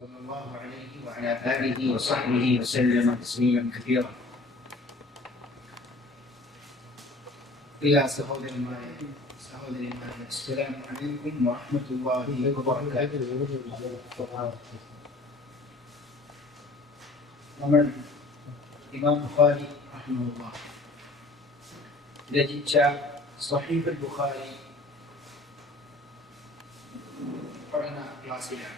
صلى الله عليه وعلى آله وصحبه وسلم تسليما كثيرا. يا സഹോദരന്മാരെ അസ്സലാമു അലൈക്കും വറഹ്മത്തുള്ളാഹി വബറകാതുഹു. നമ്മൾ ഇമാം ബുഖാരി റഹിമഹുല്ലാഹ് രചിച്ച സ്വഹീഹുൽ ബുഖാരി പഠന ക്ലാസ്സിലാണ്.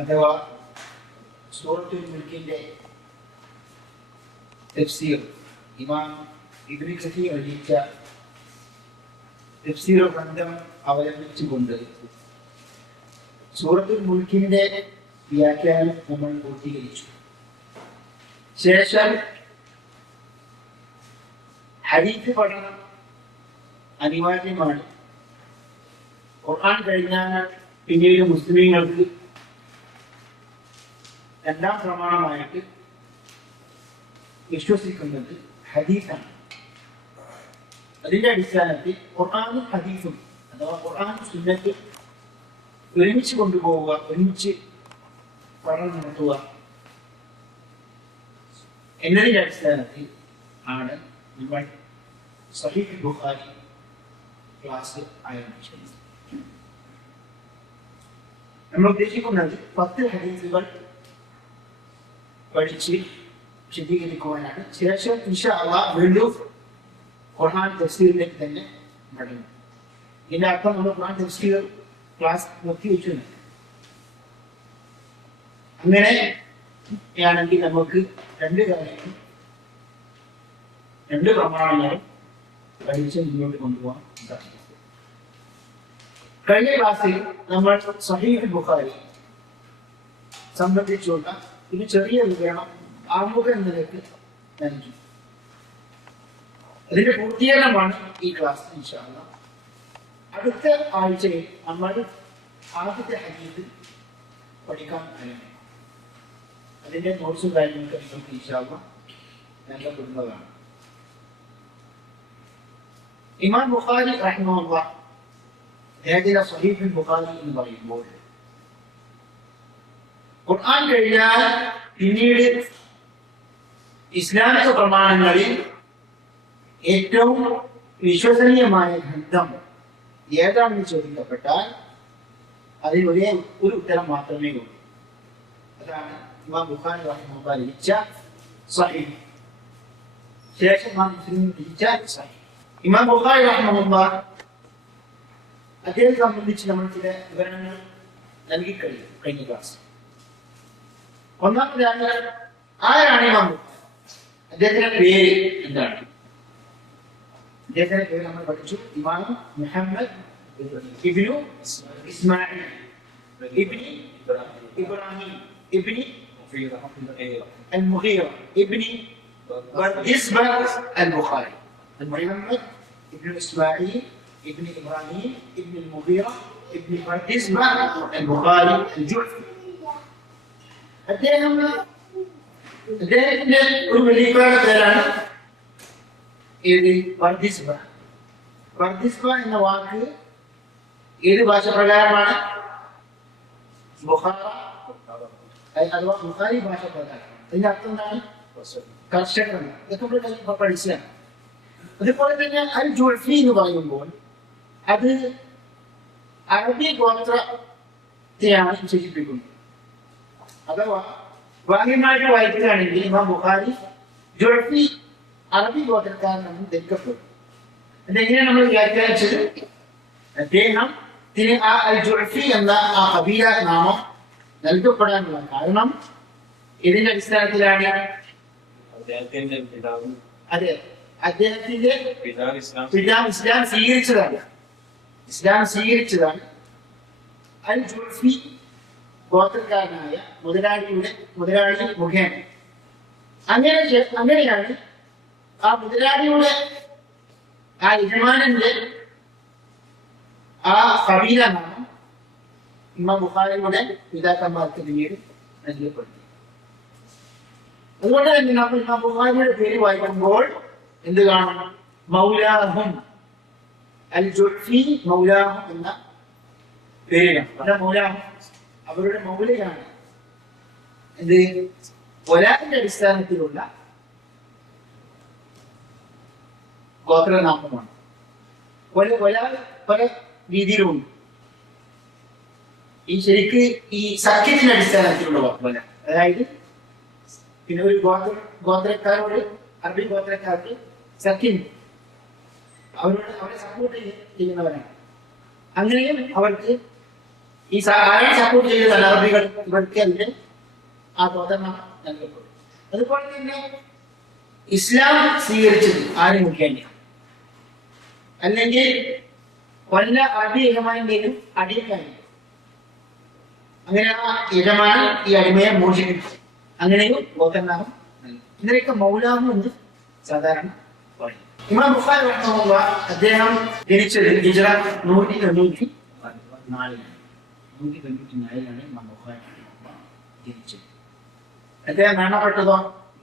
അഥവാ സൂറത്തുൽ മുൽക്കിന്റെ തഫ്സീർ ഇമാം ഇബ്നു കസീർ രചിച്ച തഫ്സീർ ഗ്രന്ഥം അവലംബിച്ചുകൊണ്ട് സൂറത്തുൽ മുൽക്കിന്റെ വ്യാഖ്യാനം നമ്മൾ പൂർത്തീകരിച്ചു. ശേഷം ഹദീസ് പഠനം അനിവാര്യമാണ്. ഖുർആൻ കഴിഞ്ഞാൽ പിന്നീട് മുസ്ലിമീങ്ങൾക്ക് രണ്ടാം പ്രമാണമായിട്ട് വിശ്വസിക്കുന്നത് ഹദീസാണ്. അതിന്റെ അടിസ്ഥാനത്തിൽ ഖുർആനും ഹദീസും അഥവാ ഖുർആനും സുന്നത്തും ഒരുമിച്ച് കൊണ്ടുപോവുക, ഒരുമിച്ച് പഠനം നടത്തുക എന്നതിന്റെ അടിസ്ഥാനത്തിൽ ആണ് നമ്മൾ സ്വഹീഹ് ബുഖാരി ക്ലാസ് ആരംഭിച്ചത്. നമ്മൾ ഉദ്ദേശിക്കുന്നത് 10 ഹദീസുകൾ പഠിച്ച് വിശദീകരിക്കുവാനാണ്. ശേഷം ഇൻഷാ അല്ലാഹ് വീണ്ടും ഖുർആൻ തഫ്സീറിലേക്ക് തന്നെ മടങ്ങും. ഇതിന്റെ അർത്ഥം നമ്മൾ ഖുർആൻ തഫ്സീർ ക്ലാസ് നിർത്തിവെച്ചു. അങ്ങനെയാണെങ്കിൽ നമുക്ക് രണ്ട് കാര്യങ്ങളും രണ്ട് പ്രമാണങ്ങളും പഠിച്ച് മുന്നോട്ട് കൊണ്ടുപോകാൻ സാധിക്കും. കഴിഞ്ഞ ക്ലാസ്സിൽ നമ്മൾ സ്വഹീഹ് ബുഖാരി സംബന്ധിച്ചുള്ള ഒരു ചെറിയ വിവരണം ആമുഖ നിലയ്ക്ക് നൽകി. അതിന്റെ പൂർത്തീകരണമാണ് ഈ ക്ലാസ് ഇൻഷാ അല്ലാഹ്. അടുത്ത ആഴ്ചയിൽ നമ്മൾ ആദ്യത്തെ ഹദീസ് പഠിക്കാൻ ആരംഭിക്കും. അതിന്റെ നോട്ട്സും കാര്യങ്ങളൊക്കെ നിങ്ങൾക്ക് ഇൻഷാ അല്ലാഹ് നൽകപ്പെടുന്നതാണ്. ഇമാം ബുഖാരി റഹിമഹുല്ലാഹ് അദ്ദേഹത്തിന്റെ സ്വഹീഹുൽ ബുഖാരി എന്ന് പറയുമ്പോൾ ഖുർആൻ കഴിഞ്ഞാൽ പിന്നീട് ഇസ്ലാമിക പ്രമാണങ്ങളിൽ ഏറ്റവും വിശ്വസനീയമായ ഗ്രന്ഥം ഏതാണെന്ന് ചോദിക്കപ്പെട്ടാൽ അതിൽ ഒരു ഉത്തരം മാത്രമേ ഉള്ളൂ. അതാണ് ഇമാം ബുഖാരി റഹിമഹുല്ലാഹ് രചിച്ച സ്വഹീഹ്. ശേഷം ഇമാം മുസ്ലിം രചിച്ച സ്വഹീഹ്. ഇമാം ബുഖാരി റഹിമഹുല്ലാഹ് അദ്ദേഹത്തെ സംബന്ധിച്ച് നമ്മൾ ചില വിവരണങ്ങൾ നൽകി കഴിഞ്ഞ ക്ലാസ്. ഒന്നാമതാണ് ആരാണ് ഇമാം ബുഖാരി, അദ്ദേഹത്തിന്റെ പേര് എന്താണ്? അദ്ദേഹത്തിന്റെ പേര് നമ്മൾ പഠിച്ചു. ഇമാം മുഹമ്മദ് ഇബ്നു ഇസ്മാഈൽ ഇബ്നി ഇബ്രാഹിം ഇബ്നി المغيرة ابن بردزبة البخاري. محمد ابن إسماعيل ابن إبراهيم ابن المغيرة ابن بردزبة البخاري الجعفي. അദ്ദേഹത്തിന്റെ ഒരു വലിയ പേരാണ് ഏത്? ബർദിസ്ബ. ബർദിസ്ബ എന്ന വാക്ക് ഏത് ഭാഷ പ്രകാരമാണ്? ബുഖാറ അഥവാ ബുഖാരി ഭാഷ പ്രകാരം. അതിന്റെ അർത്ഥം എന്താണ്? കർഷകൻ. ഇതൊക്കെ പഠിച്ചതാണ്. അതുപോലെ തന്നെ അൽ ജുഅഫി എന്ന് പറയുമ്പോൾ അത് അറബി ഗോത്രത്തെയാണ് സൂചിപ്പിക്കുന്നത്. അഥവാ ബാഹ്യമായിട്ട് വായിക്കുകയാണെങ്കിൽ ഇമാം ബുഖാരി ജുഅഫി അറബി ഗോത്രക്കാരനാണ് ധരിക്കപ്പെടും. അതെങ്ങനെയാണ് നമ്മൾ വ്യാഖ്യാനിച്ചത്? അദ്ദേഹത്തിന് ആ അൽ ജുഅഫി എന്ന ആ ഖബീല നാമം നൽകപ്പെടാനുള്ള കാരണം ഇതിന്റെ അടിസ്ഥാനത്തിലാണ്. അതെ, അദ്ദേഹത്തിന്റെ പിതാവ് ഇസ്ലാം സ്വീകരിച്ചതാണ്. അൽ ജുഅഫി ഗോത്രക്കാരനായ മുതലാളി മുഖേന. അങ്ങനെയാണ് ആ മുതലാളിയുടെ ആ യജമാനന്റെ ആ ഖബീല നാമം ഇമാം ബുഖാരിയുടെ പിതാക്കന്മാർക്ക് പിന്നീട് നൽകപ്പെടുന്നു. അതുകൊണ്ട് തന്നെ നമ്മൾ ഇമാം ബുഖാരിയുടെ പേര് വായിക്കുമ്പോൾ എന്ത് കാണും? മൗലാഹും അൽ ജുഅഫി മൗലാഹും എന്ന പേരിലാണ്. അവരുടെ മൗലാം അവരുടെ മൗലികയാണ്. എന്ത് വലാന്റെ അടിസ്ഥാനത്തിലുള്ള ഗോത്രനാമമാണ്. പല രീതിയിലുമുണ്ട്. ഈ ശരിക്ക് ഈ സഖ്യത്തിന്റെ അടിസ്ഥാനത്തിലുള്ള വല, അതായത് പിന്നെ ഒരു ഗോത്രക്കാരോട് അറബി ഗോത്രക്കാർക്ക് സഖ്യം അവരെ സപ്പോർട്ട് ചെയ്യുന്നവരാണ്. അങ്ങനെയും അവർക്ക് ഈ ആരാണ് സപ്പോർട്ട് ചെയ്യുന്നത് അറബികൾ ഇവർക്ക് അതിന്റെ ആ ഗോത്രനാമം നൽകപ്പെടും. അതുപോലെ തന്നെ ഇസ്ലാം സ്വീകരിച്ചത് ആരും മുഖേന, അല്ലെങ്കിൽ വല്ല അടി യജമാനെങ്കിലും അടിയക്കാരും, അങ്ങനെ ആ യജമാനൻ ഈ അടിമയെ മോചിപ്പിക്കും. അങ്ങനെയും ഗോത്രനാമം നൽകും. ഇതിനൊക്കെ മൗലാമ എന്ന് സാധാരണ പറയും. ഇമാം ബുഖാരി റഹിമഹുല്ലാഹ് അദ്ദേഹം ജനിച്ചത് ഹിജ്റ 194 ഇമാം ബുഖാരി ജനിച്ചത്. അദ്ദേഹം മരണപ്പെട്ടതോ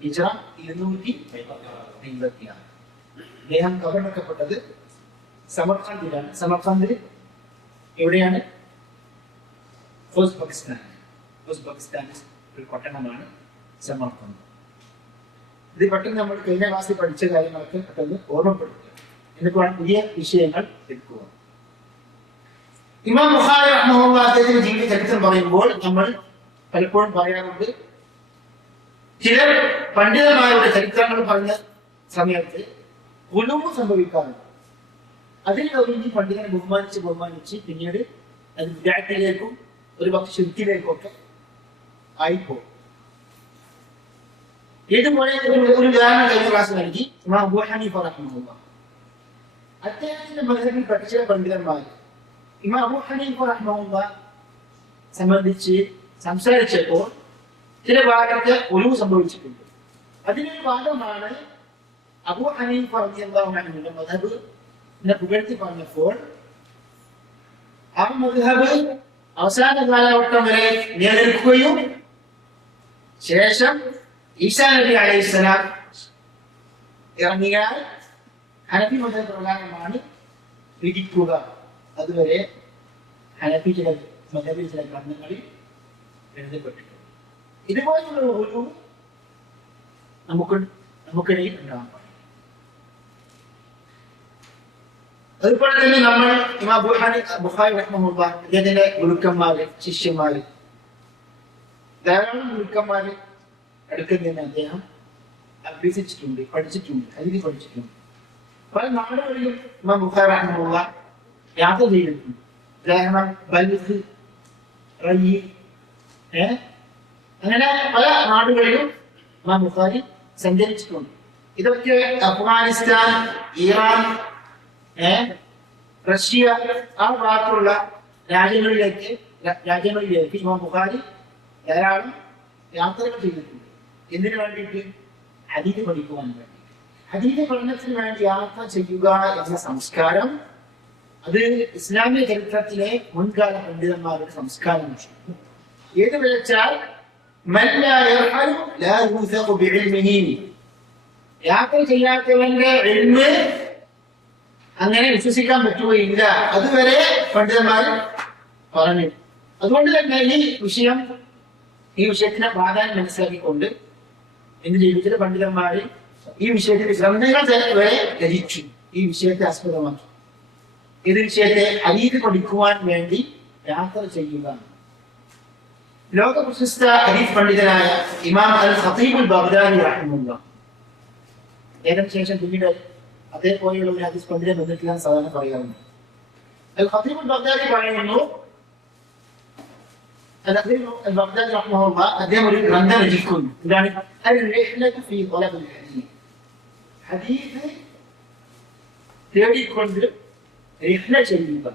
ഹിജ്റ 256. അദ്ദേഹം കബറടക്കപ്പെട്ടത് സമർഖന്ദിലാണ്. സമർഖന്ദിൽ എവിടെയാണ്? ഉസ്ബെക്കിസ്ഥാൻ ഒരു പട്ടണമാണ് സമർഖന്ത്. ഇത് പെട്ടെന്ന് നമ്മൾ കഴിഞ്ഞ ക്ലാസ്സിൽ പഠിച്ച കാര്യങ്ങളൊക്കെ പെട്ടെന്ന് ഓർമ്മപ്പെടുത്തുക, എന്നിട്ട് വേണം പുതിയ വിഷയങ്ങൾ എടുക്കുക. ഇമാം ബുഖാരി റഹിമഹുല്ലാഹ് അദ്ദേഹത്തിന്റെ ജീവിത ചരിത്രം പറയുമ്പോൾ നമ്മൾ പലപ്പോഴും പറയാറുണ്ട്, ചില പണ്ഡിതന്മാരുടെ ചരിത്രങ്ങൾ പറഞ്ഞ സമയത്ത് ഉലൂമ് സംഭവിക്കാറുണ്ട്. അതിൽ കവിഞ്ഞ് പണ്ഡിതനെ ബഹുമാനിച്ച് പിന്നീട് അത് വിദ്യാർത്ഥിയിലേക്കും ഒരു പക്ഷെ ശുദ്ധിയിലേക്കും ഒക്കെ ആയിപ്പോകും. ഇതുപോലെ ഒരു ഉദാഹരണം കഴിഞ്ഞ ക്ലാസ് നൽകി ഇമാം അബൂ ഹനീഫ റഹിമഹുല്ലാഹ്. അദ്ദേഹത്തിന്റെ മദ്ഹബിൽ പെട്ട ചില പണ്ഡിതന്മാർ ഇമാം അബൂ ഹനീഫ റഹിമഹുല്ലാഹ് സംബന്ധിച്ച് സംസാരിച്ചപ്പോൾ ചില ഭാഗത്ത് ഒഴിവ് സംഭവിച്ചിട്ടുണ്ട്. അതിനൊരു ഭാഗമാണ് അബൂ ഹനീഫ റളിയല്ലാഹു അൻഹുവിന്റെ മദ്ഹബ് പുകഴ്ത്തി പറഞ്ഞപ്പോൾ ആ മദ്ഹബ് അവസാന കാലഘട്ടം വരെ നിലനിൽക്കുകയും ശേഷം ഈസാ നബി അലൈഹിസ്സലാം ഇറങ്ങിയാൽ ഹനഫി മദ്ഹബ് പ്രകാരമാണ് വിധിക്കുക. അതുവരെ ഹനഫി ചില മദ്ഹബിൽ ചില ഗ്രന്ഥങ്ങളിൽ എഴുതപ്പെട്ടിട്ടുണ്ട്. ഇതുപോലുള്ള ഒരു നമുക്കിടയിൽ ഉണ്ടാകാൻ പാടില്ല. അതുപോലെ തന്നെ നമ്മൾ ഇമാം ബുഖാരി റഹിമഹുല്ലാഹ് അദ്ദേഹത്തിന്റെ ഗുരുക്കന്മാര്, ശിഷ്യന്മാര്, ധാരാളം ഗുരുക്കന്മാര് അടുക്കൽ നിന്ന് അദ്ദേഹം അഭ്യസിച്ചിട്ടുണ്ട്, പഠിച്ചിട്ടുണ്ട്, ഹദീസ് പഠിച്ചിട്ടുണ്ട്. പല നാടുകളിലും ഇമാം ബുഖാരി റഹിമഹുല്ലാഹ് യാത്ര ചെയ്തിട്ടുണ്ട്. ഉദാഹരണം ബൽഖ്, റയ്യ്, അങ്ങനെ പല നാടുകളിലും ഇമാം ബുഖാരി സഞ്ചരിച്ചിട്ടുണ്ട്. ഇതൊക്കെ അഫ്ഗാനിസ്ഥാൻ, ഇറാൻ, റഷ്യ ആ ഭാഗത്തുള്ള രാജ്യങ്ങളിലേക്ക് ഇമാം ബുഖാരി ധാരാളം യാത്രകൾ ചെയ്തിട്ടുണ്ട്. എന്തിനു വേണ്ടിയിട്ട്? ഹദീസ് പഠിക്കുവാൻ വേണ്ടി. ഹദീസ് പഠനത്തിന് വേണ്ടി യാത്ര ചെയ്യുക എന്ന സംസ്കാരം അത് ഇസ്ലാമിക ചരിത്രത്തിലെ മുൻകാല പണ്ഡിതന്മാരുടെ സംസ്കാരമാണ്. ഏത് വിളിച്ചാൽ യാത്ര ചെയ്യാത്തവന്റെ ഇൽമ് അങ്ങനെ വിശ്വസിക്കാൻ പറ്റുകയില്ല. അതുവരെ പണ്ഡിതന്മാർ പറഞ്ഞു. അതുകൊണ്ട് തന്നെ ഈ വിഷയത്തിന്റെ പ്രാധാന്യം മനസ്സിലാക്കിക്കൊണ്ട് എന്ത് ചെയ്തു? ചില പണ്ഡിതന്മാര് ഈ വിഷയത്തിൽ ഗ്രന്ഥങ്ങൾ വരെ രചിച്ചു. ഈ വിഷയത്തെ ആസ്പദമാക്കി ഏത് വിഷയത്തെ? ഹദീസ് പഠിക്കുവാൻ വേണ്ടി യാത്ര ചെയ്യുക. ലോക പ്രശസ്ത ഹദീസ് പണ്ഡിതനായ ഇമാം അൽ ഖതീബുൽ ബഗ്ദാദി റഹിമഹുല്ലാഹ്, ഏതിനു ശേഷം പിന്നീട് അതേപോലെയുള്ള ഒരു ഹദീസ് പണ്ഡിതൻ വന്നിട്ടില്ല സാധാരണ പറയാറുണ്ട്. അൽ ഖതീബുൽ ബഗ്ദാദി പറയുന്നു, അദ്ദേഹം ഒരു ഗ്രന്ഥം രചിക്കുന്നു. ഇതാണ് ഹദീസ് തേടിക്കൊണ്ട് റിഹ്ല ചെയ്യുക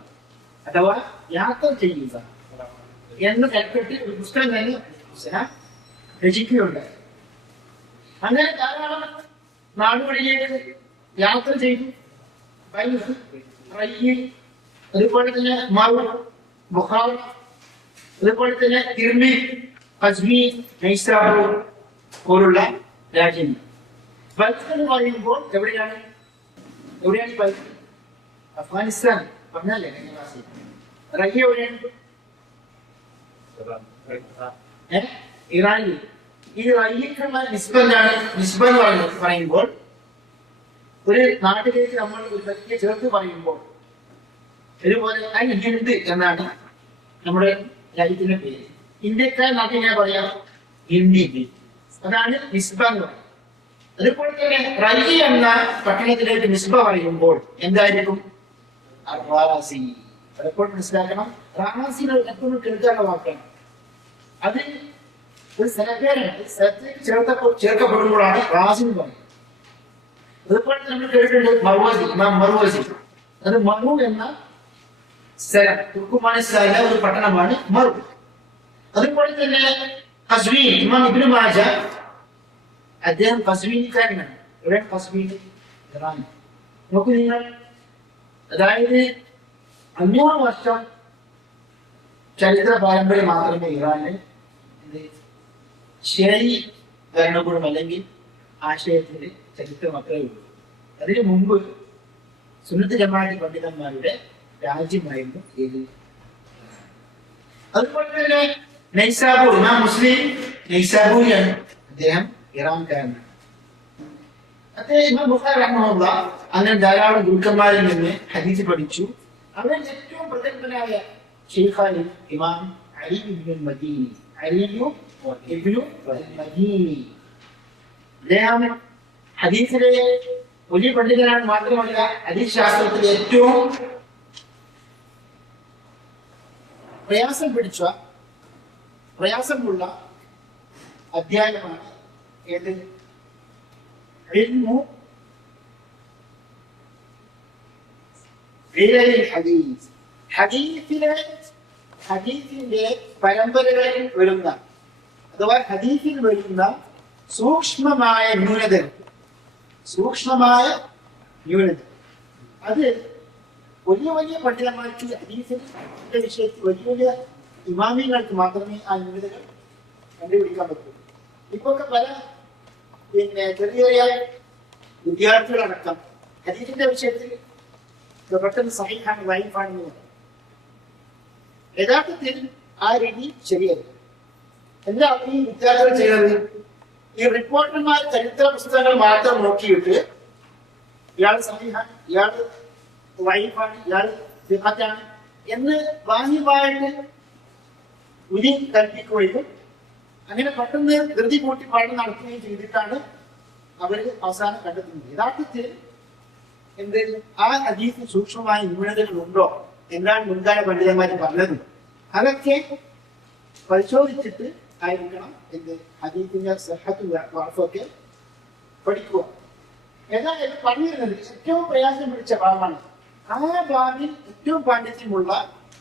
അഥവാ യാത്ര ചെയ്യുക എന്ന് കൽപ്പെട്ട് ഒരു പുസ്തകം തന്നെ രചിക്കുകയുണ്ടായി. അങ്ങനെ ധാരാളം നാടുകളിലേക്ക് യാത്ര ചെയ്തു. അതുപോലെ തന്നെ ബുഖാറ, അതുപോലെ തന്നെ തിർമി, അജ്മീർ, നൈസാബൂർ പോലുള്ള രാജ്യങ്ങൾ. ബൽഖ് എന്ന് പറയുമ്പോൾ എവിടെയാണ് ബൽഖ്? അഫ്ഗാനിസ്ഥാൻ പറഞ്ഞല്ലേ. റയ്യ എവിടെയാണ്? ഇറാനിൽ ഈ റയ്യക്കുള്ള നിസ്ബന്റാണ്. നിസ്ബ എന്ന് പറയുമ്പോൾ ഒരു നാട്ടിലേക്ക് നമ്മൾ ഒരു വ്യക്തിയെ ചേർത്ത് പറയുമ്പോൾ ഇതുപോലെ ഹിന്ദ് എന്നാണ് നമ്മുടെ രാജ്യത്തിന്റെ പേര്. ഇന്ത്യക്കാർ നാട്ടിൽ ഞാൻ പറയാം ഹിന്ദി, അതാണ് നിസ്ബ എന്ന് പറയുന്നത്. അതുപോലെ തന്നെ റയ്യ എന്ന പട്ടണത്തിലേക്ക് നിസ്ബ പറയുമ്പോൾ എന്തായിരിക്കും? റാസി. പലപ്പോഴും മനസ്സിലാക്കണം, റാസിനെ എപ്പോഴും കേൾക്കാനുള്ള വാക്കാണ്. അത് ഒരു സ്ഥലപ്പേരാണ്. സ്ഥലത്തേക്ക് ചേർക്കപ്പെടുമ്പോഴാണ് റാസി എന്ന് പറയുന്നത്. അതുപോലെ നമ്മൾ കേട്ടിട്ടുണ്ട് മർവസി, മർവസി. അത് മറു എന്ന സ്ഥലം, തുർക്കുമാനിസ്ഥാനിലെ ഒരു പട്ടണമാണ് മറു. അതുപോലെ തന്നെ ഖസ്വീൻ, ഇമാം ഇബ്നു മാജ അദ്ദേഹം ഖസ്വീനിക്കാരനാണ്. ഇവിടെ ഖസ്വീൻ ഇറാൻ. നോക്കൂ നിങ്ങൾ, അതായത് 500 വർഷം ചരിത്ര പാരമ്പര്യം മാത്രമേ ഇറാനിൽ ശരി ഭരണകൂടം അല്ലെങ്കിൽ ആശയത്തിന്റെ ചരിത്രം അത്രേ ഉള്ളൂ. അതിനു മുമ്പ് സുന്നത്ത് ജമാഅത്ത് പണ്ഡിതന്മാരുടെ രാജ്യമായിരുന്നു ഇത്. അതുപോലെ തന്നെ നൈസാബൂർ, ഇമാം മുസ്ലിം നൈസാബൂരിയാണ്. അദ്ദേഹം ഇറാൻകാരനാണ്. അദ്ദേഹം ഇമാം ബുഖാരി റഹ്മഹുല്ലാഹ് അങ്ങനെ ധാരാളം ഗുരുക്കന്മാരിൽ നിന്ന് ഹദീസ് പഠിച്ചു. അവരിൽ ഏറ്റവും പ്രഗത്ഭനായ ശൈഖായ ഇമാം അലി ഇബ്നുൽ മദീനി, അലി ഇബ്നുൽ മദീനി. അദ്ദേഹം ഹദീസിലെ വലിയ പണ്ഡിതനാണ്. മാത്രമല്ല ഹദീസ് ശാസ്ത്രത്തിലെ ഏറ്റവും പ്രയാസമുള്ള അധ്യായമാണ് ഏത്? ഇൽമു ഹദീസ്. ഹദീസിന്റെ പരമ്പരകളിൽ വരുന്ന അഥവാ ഹദീസിൽ വരുന്ന സൂക്ഷ്മമായ ന്യൂനത, അത് വലിയ വലിയ പണ്ഡിതന്മാർക്ക് ഹദീസിന്റെ വിഷയത്തിൽ വലിയ വലിയ ഇമാമിങ്ങൾക്ക് മാത്രമേ ആ ന്യൂനതകൾ കണ്ടുപിടിക്കാൻ പറ്റൂ. ഇപ്പൊക്കെ പല ചെറിയ ചെറിയ വിദ്യാർത്ഥികളടക്കം ഹദീസിന്റെ വിഷയത്തിൽ പെട്ടെന്ന് സഹീഹാണ് ലൈഫാണെന്ന് പറയും. യഥാർത്ഥത്തിൽ ആ രീതി ശരിയല്ല. എന്താ ഈ വിദ്യാർത്ഥികൾ ചെയ്യുന്നത്? ഈ റിപ്പോർട്ടർമാർ ചരിത്ര പുസ്തകങ്ങൾ മാത്രം നോക്കിയിട്ട് ഇയാൾ സഹീഹാണ്, ഇയാൾ ലൈഫാണ്, ഇയാൾ സിഹത്താണ് എന്ന് ബാഹ്യമായിട്ട് വിധി കൽപ്പിക്കുകയും അങ്ങനെ പെട്ടെന്ന് ധൃതി കൂട്ടി പാഠം നടത്തുകയും ചെയ്തിട്ടാണ് അവർ അവസാനം കണ്ടെത്തുന്നത്. യഥാർത്ഥത്തിൽ ആ ഹദീസിൽ സൂക്ഷ്മമായ ന്യൂനതകൾ ഉണ്ടോ എന്താണ് മുൻകാല പണ്ഡിതന്മാർ പറഞ്ഞത്? അതൊക്കെ പരിശോധിച്ചിട്ട് ആയിരിക്കണം ഹദീസിന്റെ സഹത്തും വാഫൊക്കെ പഠിക്കുക. ഏതായാലും പറഞ്ഞിരുന്നത് ഏറ്റവും പ്രയാസം പിടിച്ച ഭാഗമാണ്. ആ ഭാഗിൽ ഏറ്റവും പാണ്ഡിത്യമുള്ള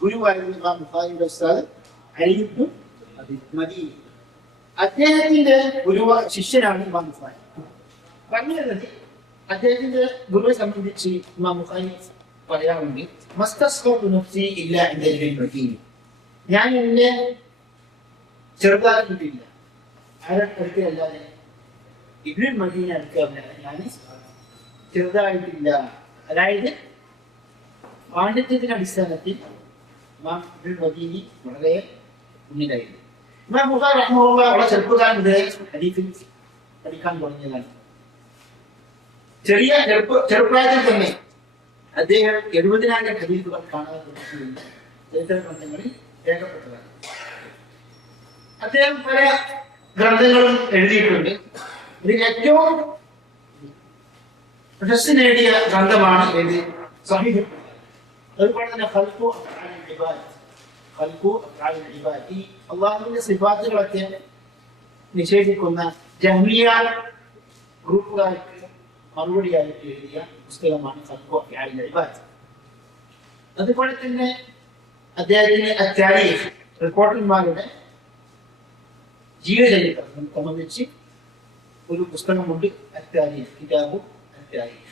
ഗുരുവായിരുന്നു ഇമാം ബുഖാരിയുടെ ഉസ്താദ് അലി ഇബ്നു മദീനി. അദ്ദേഹത്തിന്റെ ശിഷ്യനാണ് ഇമാം ബുഖാരി. പറഞ്ഞിരുന്നത് അദ്ദേഹത്തിന്റെ ഗുരുവിനെ സംബന്ധിച്ച് ഇമാം ബുഖാരി പറയാറുണ്ട്, ഞാൻ എന്നെ ചെറുതാക്കിയിട്ടില്ല, അടുക്കല്ലാതെ ഇബ്നുൽ മദീന അടുക്കല്ലാതെ ഞാൻ ചെറുതായിട്ടില്ല. അതായത് പാണ്ഡിത്യത്തിന്റെ അടിസ്ഥാനത്തിൽ ഇമാം ഇബ്നുൽ മദീനി വളരെ മുന്നിലായിരുന്നു. ഇമാം ബുഖാരി റഹ്മഹുല്ലാഹ് വളരെ ചെറുപ്പക്കാരൻ മുതലേ ഹദീസിൽ പഠിക്കാൻ തുടങ്ങിയതാണ്. ചെറുപ്രായത്തിൽ തന്നെ അദ്ദേഹം 70,000 ഹദീസുകൾ കാണാൻ തുടങ്ങിയിട്ടുണ്ട്. ചരിത്ര ഗ്രന്ഥങ്ങളിൽ രേഖപ്പെട്ടതാണ്. അദ്ദേഹം പല ഗ്രന്ഥങ്ങളും എഴുതിയിട്ടുണ്ട്. ഇതിൽ ഏറ്റവും പ്രശസ്തി നേടിയ ഗ്രന്ഥമാണ് ഏത്? സഹീഹ്. അതുപോലെ തന്നെ ഖൽഖു അഫ്ആലിൽ ഇബാദ്, ഈ അല്ലാഹുവിന്റെ സിഫാത്തുകളൊക്കെ നിഷേധിക്കുന്ന ജഹ്മിയ ഗ്രൂപ്പുകാർക്ക് മറുപടിയായിട്ട് എഴുതിയ പുസ്തകമാണ് ഖൽഖു അഫ്ആലിൽ ഇബാദ്. അതുപോലെ തന്നെ അദ്ദേഹത്തിന് അത്താരീഖ്, റിപ്പോർട്ടർമാരുടെ ജീവചരിത്രം സംബന്ധിച്ച് ഒരു പുസ്തകമുണ്ട്, അത്താരീഖ്, കിതാബു അത്താരീഖ്.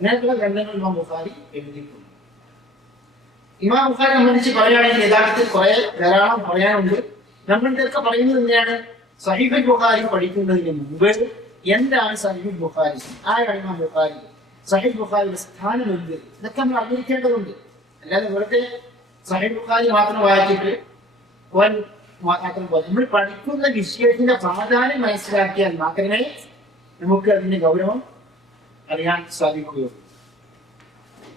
അങ്ങനെയുള്ള ഗ്രന്ഥങ്ങൾ ഇമാം ബുഖാരി എഴുതിയിട്ടുണ്ട്. ഇമാം ബുഖാരി സംബന്ധിച്ച് പറയുകയാണെങ്കിൽ യഥാർത്ഥത്തിൽ ധാരാളം പറയാനുണ്ട്. നമ്മൾ ഇതൊക്കെ പറയുന്നത് എന്തിനാണ്? സഹീഹുൽ ബുഖാരി പഠിക്കുന്നതിന് മുമ്പ് എന്താണ് സഹീഹുൽ ബുഖാരി, ആരാണ് ഇമാം ബുഖാരി, സഹീഹുൽ ബുഖാരിയുടെ സ്ഥാനം എന്ത്, ഇതൊക്കെ നമ്മൾ അറിഞ്ഞിരിക്കേണ്ടതുണ്ട്. അല്ലാതെ വെറുതെ സഹീഹുൽ ബുഖാരി മാത്രം വായിച്ചിട്ട് മാത്രം പോലെ നമ്മൾ പഠിക്കുന്ന വിഷയത്തിന്റെ പ്രാധാന്യം മനസ്സിലാക്കിയാൽ മാത്രമേ നമുക്ക് അതിന്റെ ഗൗരവം അറിയാൻ സാധിക്കുകയുള്ളൂ.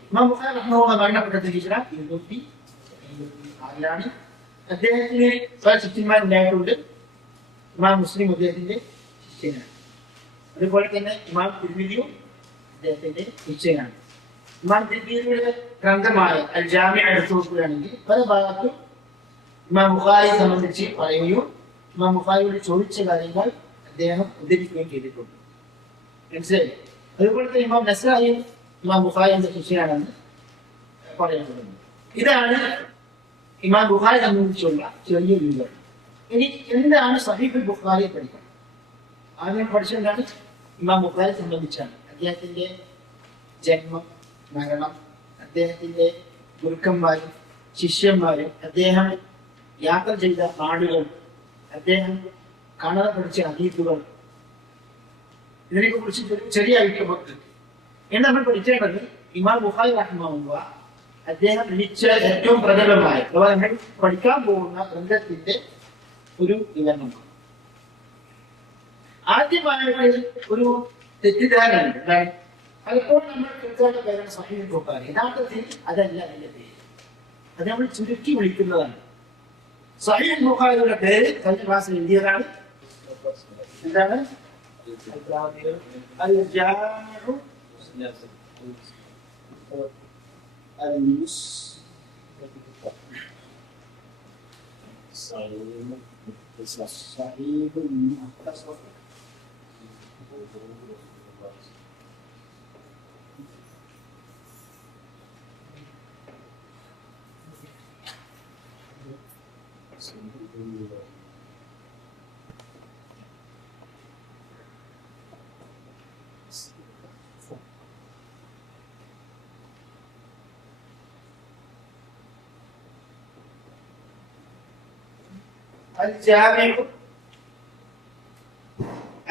ഇമാം ബുഖാരി റഹ്മഹുല്ലാഹ് മരണപ്പെട്ടത് ഹിജ്റ 256-ലാണ്. അദ്ദേഹത്തിന് പല ശിഷ്യന്മാരുണ്ടായിട്ടുണ്ട്. ഇമാം മുസ്ലിം അദ്ദേഹത്തിന്റെ ശിഷ്യനാണ്. അതുപോലെ തന്നെ ഇമാം തിർമിദിയും അദ്ദേഹത്തിന്റെ ശിഷ്യനാണ്. ഇമാം തിർമിദിയുടെ ഗ്രന്ഥമായ അൽ ജാമിഅ എടുത്തു നോക്കുകയാണെങ്കിൽ പല ഭാഗത്തും ഇമാം ബുഖാരിയെ സംബന്ധിച്ച് പറയുകയും ഇമാം ബുഖാരിയോട് ചോദിച്ച കാര്യങ്ങൾ അദ്ദേഹം ഉദ്ധരിക്കുകയും ചെയ്തിട്ടുണ്ട്. മനസ്സിലായി? അതുപോലെ തന്നെ ഇമാം നസായിയും ഇമാം ബുഖാരിയുടെ ശിഷ്യനാണെന്ന് പറയപ്പെടുന്നു. ഇതാണ് ഇമാം ബുഖാരിയെ സംബന്ധിച്ചുള്ള ചെറിയ വിവരം. ഇനി എന്താണ് സഹീഹുൽ ബുഖാരിയെ പഠിക്കുന്നത്? ആദ്യം പഠിച്ചെന്താണ്? ഇമാം ബുഖാരിയെ സംബന്ധിച്ചാണ്. അദ്ദേഹത്തിന്റെ ജന്മം, മരണം, അദ്ദേഹത്തിന്റെ ഗുരുക്കന്മാരും ശിഷ്യന്മാരും, അദ്ദേഹം യാത്ര ചെയ്ത നാടുകൾ, അദ്ദേഹം കാണാതെ പഠിച്ച ഹദീസുകൾ, ഇതിനെ കുറിച്ച് ചെറിയ അഭിപ്രായമുണ്ട്. എന്ന് നമ്മൾ പഠിക്കേണ്ടത് ഇമാം ബുഖാരി റഹ്മഹുല്ലാഹ് അദ്ദേഹം രചിച്ച ഏറ്റവും പ്രബലമായ അഥവാ നമ്മൾ പഠിക്കാൻ പോകുന്ന ഗ്രന്ഥത്തിന്റെ ഒരു വിവരണമാണ്. ആദ്യമായിട്ട് ഒരു തെറ്റിദ്ധാരണയുണ്ട്. പലപ്പോഴും നമ്മൾ കേൾക്കേണ്ട പേരാണ് സഹീഹുൽ ബുഖാരി. യഥാർത്ഥത്തിൽ അതല്ല അതിന്റെ പേര്. അത് നമ്മൾ ചുരുക്കി വിളിക്കുന്നതാണ്. സഹീഹുൽ ബുഖാരിയുടെ പേര് കഴിഞ്ഞ ക്ലാസ്സിൽ എഴുതിയതാണ്. എന്താണ്? അൽ ജാമിഉ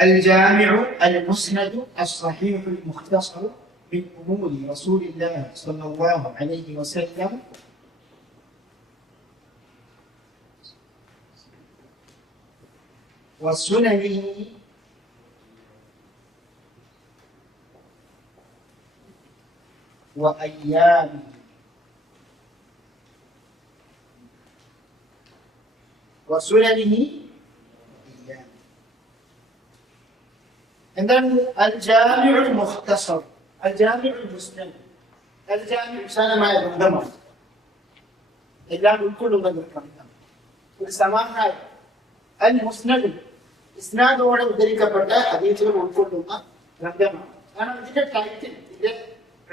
الجامع المسند الصحيح المختصر من أمور رسول الله صلى الله عليه وسلم وسننه وأيامه وسننه എന്താണ്? അൽ ജാമിഉൽ മുഖ്തസർ, അൽ ജാമിഉൽ മുസ്നദ്. അൽ ജാമിഉ വിശാലമായ ഗ്രന്ഥമാണ്, എല്ലാം ഉൾക്കൊള്ളുന്ന ഗ്രന്ഥമാണ്, ഒരു സമാഹാരം. അൽ മുസ്നദ് ഇസ്നാദോടെ ഉദ്ധരിക്കപ്പെട്ട ഹദീസുകൾ ഉൾക്കൊള്ളുന്ന ഗ്രന്ഥമാണ്. കാരണം ഇതിന്റെ ടൈറ്റിൽ, ഇതിന്റെ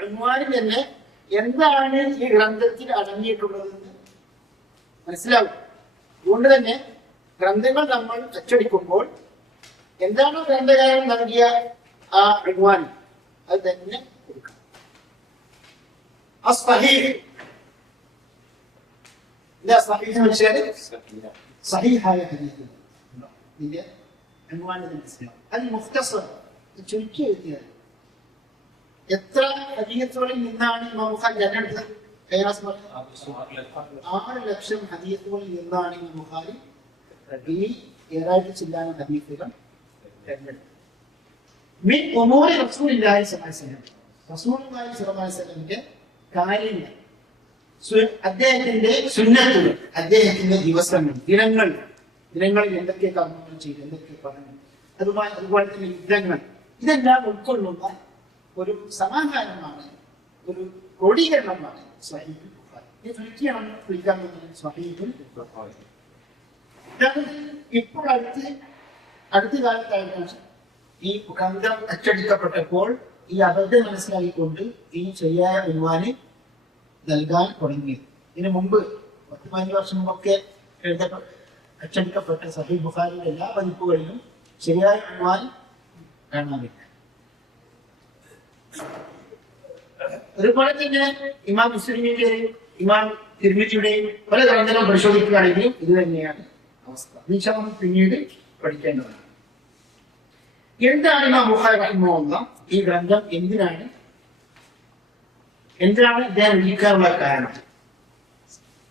ഉൻവാനിൽ തന്നെ എന്താണ് ഈ ഗ്രന്ഥത്തിൽ അടങ്ങിയിട്ടുള്ളതെന്ന് മനസ്സിലാവും. അതുകൊണ്ട് തന്നെ ഗ്രന്ഥങ്ങൾ നമ്മൾ അച്ചടിക്കുമ്പോൾ എന്താണോ ഗ്രന്ഥകാരൻ നൽകിയ ആ ഉൻവാൻ അത് തന്നെ കൊടുക്കണം. സഹീഹായ ഹദീസ് ഇതിന്റെ ഉൻവാനിൽ മനസ്സിലാവും. അൽ മുഖ്തസർ ചുരുക്കി എഴുതിയത്. എത്ര ഹദീസുകളിൽ നിന്നാണ് ഇമാം ബുഖാരി ജനനമെടുത്തത്? 6 ലക്ഷം ഹദീസുകളിൽ നിന്നാണ് ഇമാം ബുഖാരി ഈ 7,000 ചില്ലാനം ഹദീസുകൾ തെരഞ്ഞെടുത്തത്. മിൻ ഉമൂരി റസൂലില്ലാഹി സ്വല്ലല്ലാഹു അലൈഹി വസല്ലം, റസൂലുള്ളാഹി സ്വല്ലല്ലാഹു അലൈഹി വസല്ലമിന്റെ കാര്യങ്ങൾ, അദ്ദേഹത്തിന്റെ സുന്നത്തുകൾ, അദ്ദേഹത്തിന്റെ ദിവസങ്ങൾ, ദിനങ്ങളിൽ എന്തൊക്കെ കർമ്മങ്ങൾ ചെയ്തു, എന്തൊക്കെ പറഞ്ഞു, അതുപോലെ തന്നെ യുദ്ധങ്ങൾ, ഇതെല്ലാം ഉൾക്കൊള്ളുന്ന ഒരു സമാഹാരമാണ്, ഒരു ക്രോഡീകരണമാണ് സ്വഹീഹുൽ ബുഖാരി. ഇത് ചുരുക്കിയാണ് വിളിക്കാൻ പോകുന്നത് സ്വഹീഹുൽ ബുഖാരി. ഇപ്പോൾ അടുത്ത കാലത്തായിട്ടാണ് ഈ ഗ്രന്ഥം അച്ചടിക്കപ്പെട്ടപ്പോൾ ഈ അബദ്ധം മനസ്സിലാക്കിക്കൊണ്ട് ഈ ശരിയായ ഉൻവാന് നൽകാൻ തുടങ്ങിയത്. ഇതിനു മുമ്പ് 10-15 വർഷം മുമ്പൊക്കെ അച്ചടിക്കപ്പെട്ട സഹീഹുൽ ബുഖാരിയുടെ എല്ലാ പതിപ്പുകളിലും ശരിയായ ഉൻവാൻ കാണാനില്ല. അതുപോലെ തന്നെ ഇമാം മുസ്ലിമിന്റെയും ഇമാം തിർമിദിയുടെയും പല ഗ്രന്ഥങ്ങളും പരിശോധിക്കുകയാണെങ്കിൽ ഇത് തന്നെയാണ് അവസ്ഥ. നിശ്ചയം പിന്നീട് പഠിക്കേണ്ടതാണ്. എന്താണ് ഇമാം ബുഖാരി റഹിമഹുല്ലാഹ് ഈ ഗ്രന്ഥം എന്തിനാണ് ഇദ്ദേഹം എഴുതിക്കാനുള്ള കാരണം?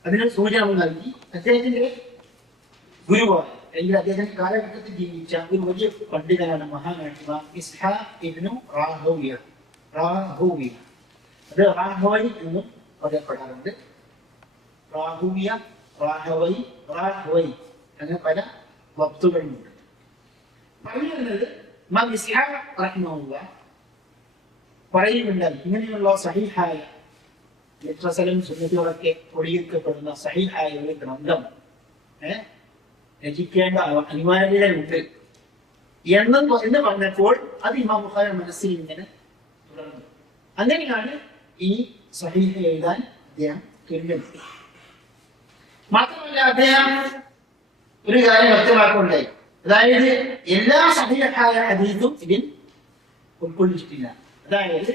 അതിന് സൂചന നൽകി. അദ്ദേഹത്തിന്റെ ഗുരുവായ അല്ലെങ്കിൽ അദ്ദേഹത്തിന്റെ കാലഘട്ടത്തിൽ ജീവിച്ച ഒരു വലിയ പണ്ഡിതനാണ്, മഹാനാണ് ഇസ്ഹാഖ് ഇബ്നു റാഹൂവിയ. അത് റാഹോയി എന്നും പറയപ്പെടാറുണ്ട്. റാഹൂവിയ, റാഹോയി അങ്ങനെ പല വക്തുകളുമുണ്ട്. പറയുന്നത് ഇമാം ഇസ്ഹാഖ് റഹിമഹുല്ലാഹ് പറയുന്നുണ്ടായി, ഇങ്ങനെയുള്ള സഹീഹായ മുത്തസലും സുന്നത്തുകളൊക്കെ ഒഴിയിക്കപ്പെടുന്ന സഹീഹായ ഒരു ഗ്രന്ഥം രചിക്കേണ്ട അനിവാര്യതയുണ്ട് എന്ന് പറഞ്ഞപ്പോൾ അത് ഇമാം ബുഖാരി മനസ്സിൽ ഇങ്ങനെ തുടർന്നു. അങ്ങനെയാണ് ഈ സഹീഹ എഴുതാൻ അദ്ദേഹം തിരഞ്ഞെടുത്തത്. മാത്രമല്ല അദ്ദേഹം ഒരു കാര്യം വ്യക്തമാക്കുന്നുണ്ടായി, അതായത് എല്ലാ സഹീഹായ ഹദീസും ഇതിൽ ഉൾക്കൊള്ളിച്ചിട്ടില്ല. അതായത്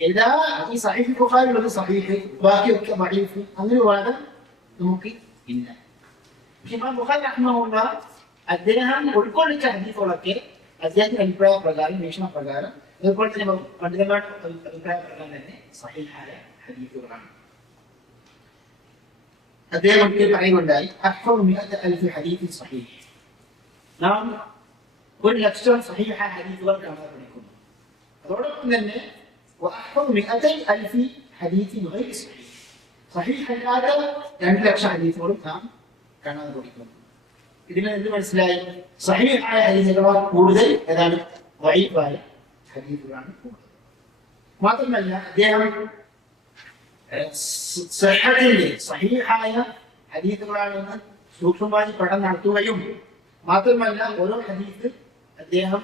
എല്ലാ ഈ സഹീഹ് ബുഖാരിയിലുള്ള സഹീഹ് ബാക്കിയൊക്കെ ദഈഫ് അങ്ങനെ വാദം നമുക്ക് ഇല്ല. ഇമാം ബുഖാരി റഹിമഹുല്ലാഹ് അദ്ദേഹം ഉൾക്കൊള്ളിച്ച ഹദീസുകളൊക്കെ അദ്ദേഹത്തിന്റെ അഭിപ്രായ പ്രകാരം, വീക്ഷണ പ്രകാരം, അതുപോലെ തന്നെ പണ്ഡിതന്മാരുടെ അഭിപ്രായ പ്രകാരം തന്നെ സഹീഹായ ഹദീസുകളാണ്. അദ്ദേഹം ഒരിക്കൽ പറയുന്നുണ്ടായി, അഹ്ഫദു 100,000 ഹദീസ് സഹീഹ്, നാം 1,00,000 സഹീഹായ ഹദീസുകൾ കാണാൻ പഠിക്കുന്നു. അതോടൊപ്പം തന്നെ وأحفظ 200,000 حديث غير صحيح. صحيح അല്ലാത്ത 2,00,000 ഹദീസുകളും നാം കാണാൻ പഠിക്കുന്നു. ഇതിൽ എന്ത് മനസ്സിലായി? സഹീഹായ ഹദീസുകളാൽ കൂടുതൽ ഏതാണ് ദഈഫായ ഹദീസുകളാണ് കൂടുതൽ. മാത്രമല്ല അദ്ദേഹം സഹീഹത്തിന്റെ സഹീഹായ ഹദീസുകളാണെന്ന് സൂക്ഷ്മമായി പഠനം നടത്തുകയും മാത്രമല്ല ഓരോ ഹദീസ് അദ്ദേഹം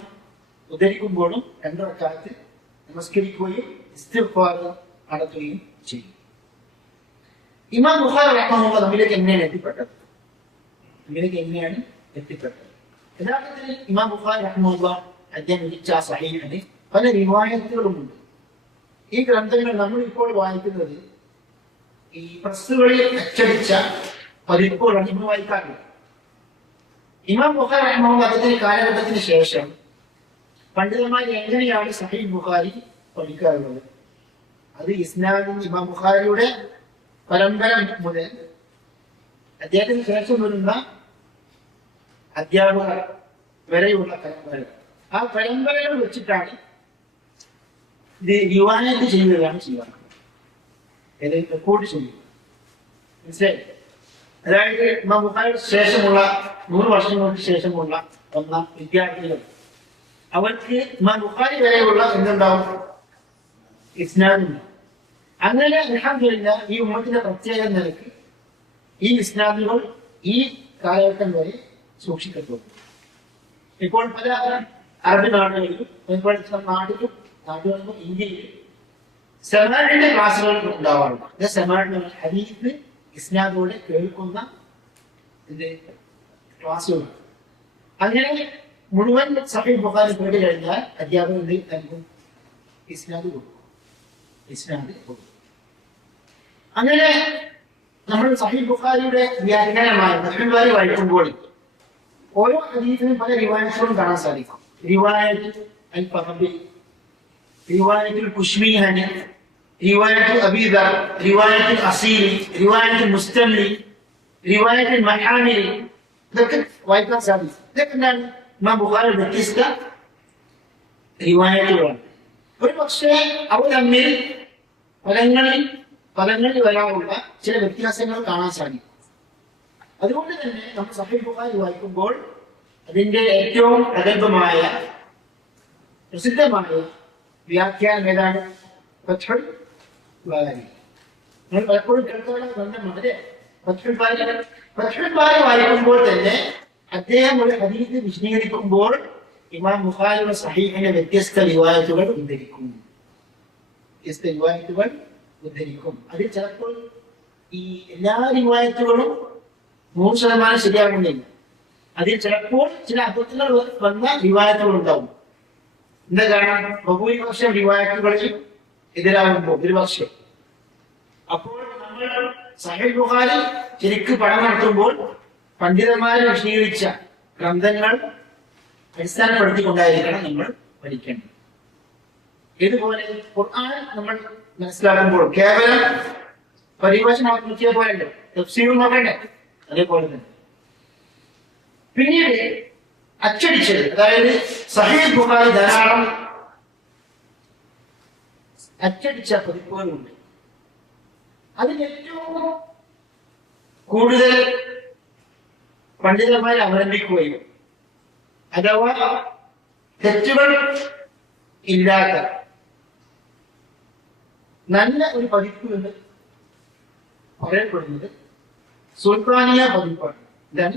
ഉദ്ധരിക്കുമ്പോഴും 2 റക്അത്ത് നമസ്കരിക്കുകയും ഇസ്തിഗ്ഫാർ നടത്തുകയും ചെയ്യും. ഇമാം ബുഖാരി റഹിമഹുല്ലാഹ് നമ്മിലേക്ക് എങ്ങനെയാണ് എത്തിപ്പെട്ടത്? യഥാർത്ഥത്തിൽ ഇമാം ബുഖാരി റഹിമഹുല്ലാഹ് അദ്ദേഹം രചിച്ച സഹീഹിന് പല റിവായത്തുകളുമുണ്ട്. ഈ ഗ്രന്ഥങ്ങൾ നമ്മൾ ഇപ്പോൾ വായിക്കുന്നത് ഈ പ്രസ്സുകളിൽ അച്ചടിച്ച പതിപ്പുകളാണ് നമ്മൾ വായിക്കാറുള്ളത്. ഇമാം ബുഖാരി റഹിമഹുല്ലാഹ് അദ്ദേഹത്തിന്റെ കാലഘട്ടത്തിന് ശേഷം പണ്ഡിതന്മാർ എങ്ങനെയാണ് സഹീഹ് ബുഖാരി പഠിക്കാറുള്ളത്? അത് ഇസ്നാദിൻ ഇമാം ബുഖാരിയുടെ പരമ്പര മുതൽ അദ്ദേഹത്തിന് ശേഷം വരുന്ന അധ്യാപകർ വരെയുള്ള പരമ്പരകൾ, ആ പരമ്പരകൾ വെച്ചിട്ടാണ് ഇത് റിവായത്ത് ചെയ്യുകയാണ് ചെയ്യുന്നത്, റെക്കോർഡ് ചെയ്യുക. മനസ്സിലായി? അതായത് ഇമാം ബുഖാരിക്ക് ശേഷമുള്ള 100 വർഷങ്ങൾക്ക് ശേഷമുള്ള വന്ന വിദ്യാർത്ഥികൾ അവർക്ക് ഇമാം ബുഖാരി വരെയുള്ള എന്തുണ്ടാവും? ഇസ്നാദുണ്ട്. അങ്ങനെ അൽഹംദുലില്ലാഹ് ഈ ഉമ്മത്തിന്റെ പ്രത്യേക നിലയ്ക്ക് ഈ ഇസ്നാദുകൾ ഈ കാലഘട്ടം വരെ സൂക്ഷിക്കപ്പെടുന്നു. ഇപ്പോൾ പല അറബി നാടുകളിലും അതുപോലെ നാടുകളിലും ഇന്ത്യയിൽ സമാഅത്തിന്റെ ക്ലാസുകൾ ഉണ്ടാവാറുണ്ട്. സമാഅ ഹദീസ് ഇസ്നാദോടെ കേൾക്കുന്ന ക്ലാസുകൾ. അങ്ങനെ മുഴുവൻ സഹീഹ് ബുഖാരി കേട്ട് കഴിഞ്ഞാൽ അധ്യാപകർ നൽകും ഇസ്നാദ് കൊടുക്കും. അങ്ങനെ നമ്മൾ സഹീഹ് ബുഖാരിയുടെ വ്യാഖ്യാനമായ ഫത്ഹുൽ ബാരി വായിക്കുമ്പോൾ ഓരോ ഹദീസിനും പല റിവായത്തുകളും കാണാൻ സാധിക്കും. റിവായത്ത് അൽ ഫഹബി, റിവായത്തുൽ കുശ്മീഹനി, റിവായത്തുൽ അബീ ദർ, റിവായത്തുൽ അസീലി, റിവായത്തുൽ മുസ്തംലി, റിവായത്തുൽ മഹാമിലി, ഇതൊക്കെ വായിക്കാൻ സാധിക്കും. ഇതൊക്കെ എന്താണ്? ഇമാം ബുഖാരി വ്യത്യസ്ത റിവായത്തുകളാണ്. ഒരു പക്ഷേ അവ തമ്മിൽ പദങ്ങളിൽ വരാനുള്ള ചില വ്യത്യാസങ്ങൾ കാണാൻ സാധിക്കും. അതുകൊണ്ട് തന്നെ നമ്മൾ സഹീഹ് ബുഖാരി വായിക്കുമ്പോൾ അതിന്റെ ഏറ്റവും പ്രഗത്ഭമായ പ്രസിദ്ധമായ വ്യാഖ്യാനം ഏതാണ്? ഫത്ഹുൽ ബാരി. നമ്മൾ പലപ്പോഴും കേൾക്കുന്ന ഗ്രന്ഥമാണ് അല്ലേ ഫത്ഹുൽ ബാരി. ഫത്ഹുൽ ബാരി വായിക്കുമ്പോൾ തന്നെ അദ്ദേഹം ഒരു ഹദീസ് വിശദീകരിക്കുമ്പോൾ ഇമാം ബുഖാരിയുടെ സഹീഹിന്റെ വ്യത്യസ്ത റിവായത്തുകൾ ഉദ്ധരിക്കും. അതിൽ ചിലപ്പോൾ ഈ എല്ലാ റിവായത്തുകളും 100% ശരിയാകുന്നില്ല. അതിൽ ചിലപ്പോൾ ചില അബദ്ധങ്ങൾ വന്ന റിവായത്തുകൾ ഉണ്ടാവും. എന്താ കാരണം? ബഹുഭൂരിപക്ഷം റിവായത്തുകളിൽ എതിരാകുമ്പോൾ ഒരുപക്ഷെ. അപ്പോൾ നമ്മൾ സഹീഹ് ബുഖാരി ശരിക്ക് പഠനം നടത്തുമ്പോൾ പണ്ഡിതന്മാരെ വിശദീകരിച്ച ഗ്രന്ഥങ്ങൾ അടിസ്ഥാനപ്പെടുത്തിക്കൊണ്ടായിരിക്കണം നമ്മൾ പഠിക്കേണ്ടത്. ഇതുപോലെ ഖുർആൻ നമ്മൾ മനസ്സിലാക്കുമ്പോൾ കേവലം പരിഭാഷ നോക്കിയ പോലെ തഫ്സീർ നോക്കണ്ടേ? അതേപോലെ തന്നെ പിന്നീട് അച്ചടിച്ചത്, അതായത് സഹീഹ് ബുഖാരി ധാരാളം അച്ചടിച്ച പതിപ്പുകളുണ്ട്. അതിൽ ഏറ്റവും കൂടുതൽ പണ്ഡിതന്മാരെ അവലംബിക്കുകയും അഥവാ തെറ്റുകൾ ഇല്ലാത്ത നല്ല ഒരു പതിപ്പ് എന്ന് പറയപ്പെടുന്നത് സുൽത്താനിയ പതിപ്പാണ്. ഇതാണ്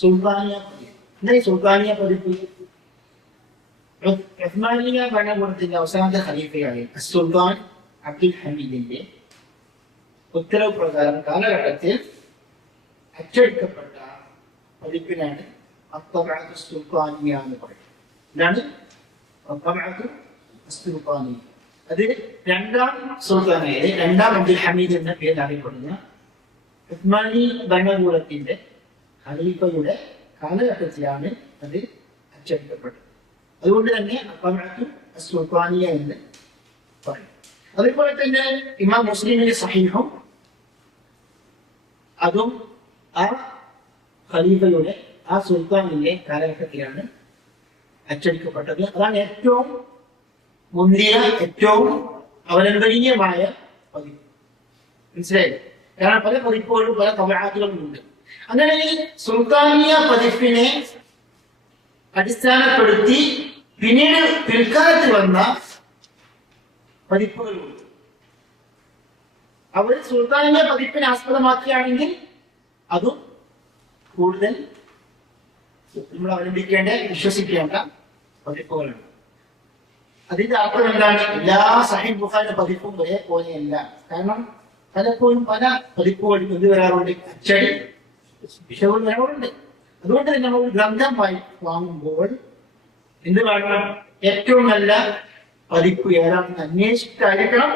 സുൽത്താനിയ പതിപ്പ്. എന്താ ഈ സുൽത്താനിയ പതിപ്പ്? ഉസ്മാനിയ ഭരണകൂടത്തിന്റെ അവസാനത്തെ ഖലീഫയായ സുൽത്താൻ അബ്ദുൽ ഹമീദിന്റെ ഉത്തരവ് പ്രകാരം കാലഘട്ടത്തിൽ അച്ചടിക്കപ്പെട്ട പതിപ്പിനാണ് അത്തബഅത്തു സുൽത്താനിയ എന്ന് പറയുന്നത്. ഇതാണ് അത്തബഅത്തു സുൽത്താനിയ. അത് രണ്ടാം സുൽത്താനായ രണ്ടാം അബ്ദുൽ ഹമീദ് എന്ന പേരിൽ അറിയപ്പെടുന്ന ഉസ്മാനി ഭരണകൂടത്തിന്റെ ഖലീഫയുടെ കാലഘട്ടത്തിലാണ് അത് അച്ചടിക്കപ്പെട്ടത്. അതുകൊണ്ട് തന്നെ അത്തബഅത്തു സുൽത്താനിയ എന്ന് പറയും. അതേപോലെ തന്നെ ഇമാം മുസ്ലിമിന്റെ സഹീഹും അതും ആ ഖലീഫയുടെ ആ സുൽത്താനിന്റെ കാലഘട്ടത്തിലാണ് അച്ചടിക്കപ്പെട്ടത്. അതാണ് ഏറ്റവും മുന്തിയ, ഏറ്റവും അവലംബനീയമായ പതിപ്പ്. മനസ്സിലായി? കാരണം പല പതിപ്പുകളും പല തബഅത്തുകളും ഉണ്ട്. അങ്ങനെ ഈ സുൽത്താനിയ പതിപ്പിനെ അടിസ്ഥാനപ്പെടുത്തി പിന്നീട് പിൽക്കാലത്ത് വന്ന പതിപ്പുകളുണ്ട്. അവർ സുൽത്താനിയ പതിപ്പിനെ ആസ്പദമാക്കിയാണെങ്കിൽ അതും കൂടുതൽ നമ്മൾ അവലംബിക്കേണ്ട, വിശ്വസിക്കേണ്ട പതിപ്പുകളാണ്. അതിന്റെ അർത്ഥം എന്താണ്? എല്ലാ സഹീഹ് ബുഖാരിയുടെ പതിപ്പും ഒരേപോലെയല്ല. കാരണം പലപ്പോഴും പല പതിപ്പുകൾ എന്ത് വരാറുണ്ട്? അച്ചടി വിഷയങ്ങൾ വരാറുണ്ട്. അതുകൊണ്ട് തന്നെ നമ്മൾ ഗ്രന്ഥം വാങ്ങുമ്പോൾ എന്ത് കാണണം? ഏറ്റവും നല്ല പതിപ്പ് ഏതാണെന്ന് അന്വേഷിച്ചിട്ടായിരിക്കണം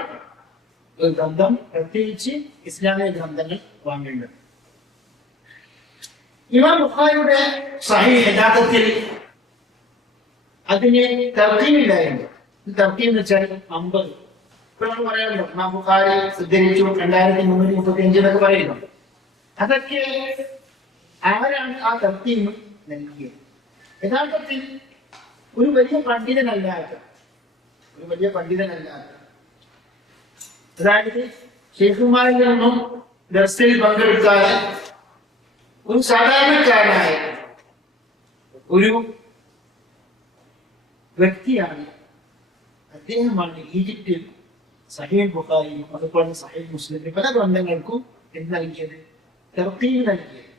ഒരു ഗ്രന്ഥം, പ്രത്യേകിച്ച് ഇസ്ലാമിക ഗ്രന്ഥങ്ങൾ വാങ്ങേണ്ടത്. ഇമാം ബുഖാരിയുടെ സഹീഹ് യഥാർത്ഥത്തിൽ അതിന് തർത്തീബില്ലായിരുന്നു. തർത്തീബ് എന്ന് വെച്ചാൽ 50. ഇപ്പൊ നമ്മൾ പറയാറുണ്ടോ ഇമാം ബുഖാരി ഉദ്ധരിച്ചു 2335 എന്നൊക്കെ പറയുന്നു. അതൊക്കെ ആരാണ് ആ തർത്തീബ് നൽകിയത്? യഥാർത്ഥത്തിൽ ഒരു വലിയ പണ്ഡിതനല്ലാത്ത അതായത് ഷെയ്ഖുമാരിൽ നിന്നും ദർസിൽ പങ്കെടുക്കാതെ ഒരു സാധാരണക്കാരനായ ഒരു വ്യക്തിയാണ്. അദ്ദേഹമാണ് ഈജിപ്തിൽ സഹീഹ് ബുഖാരിയും അതുപോലെ സഹീഹ് മുസ്ലിം പല ഗ്രന്ഥങ്ങൾക്കും എന്ത് നൽകിയത്? തർത്തീബ് നൽകിയത്,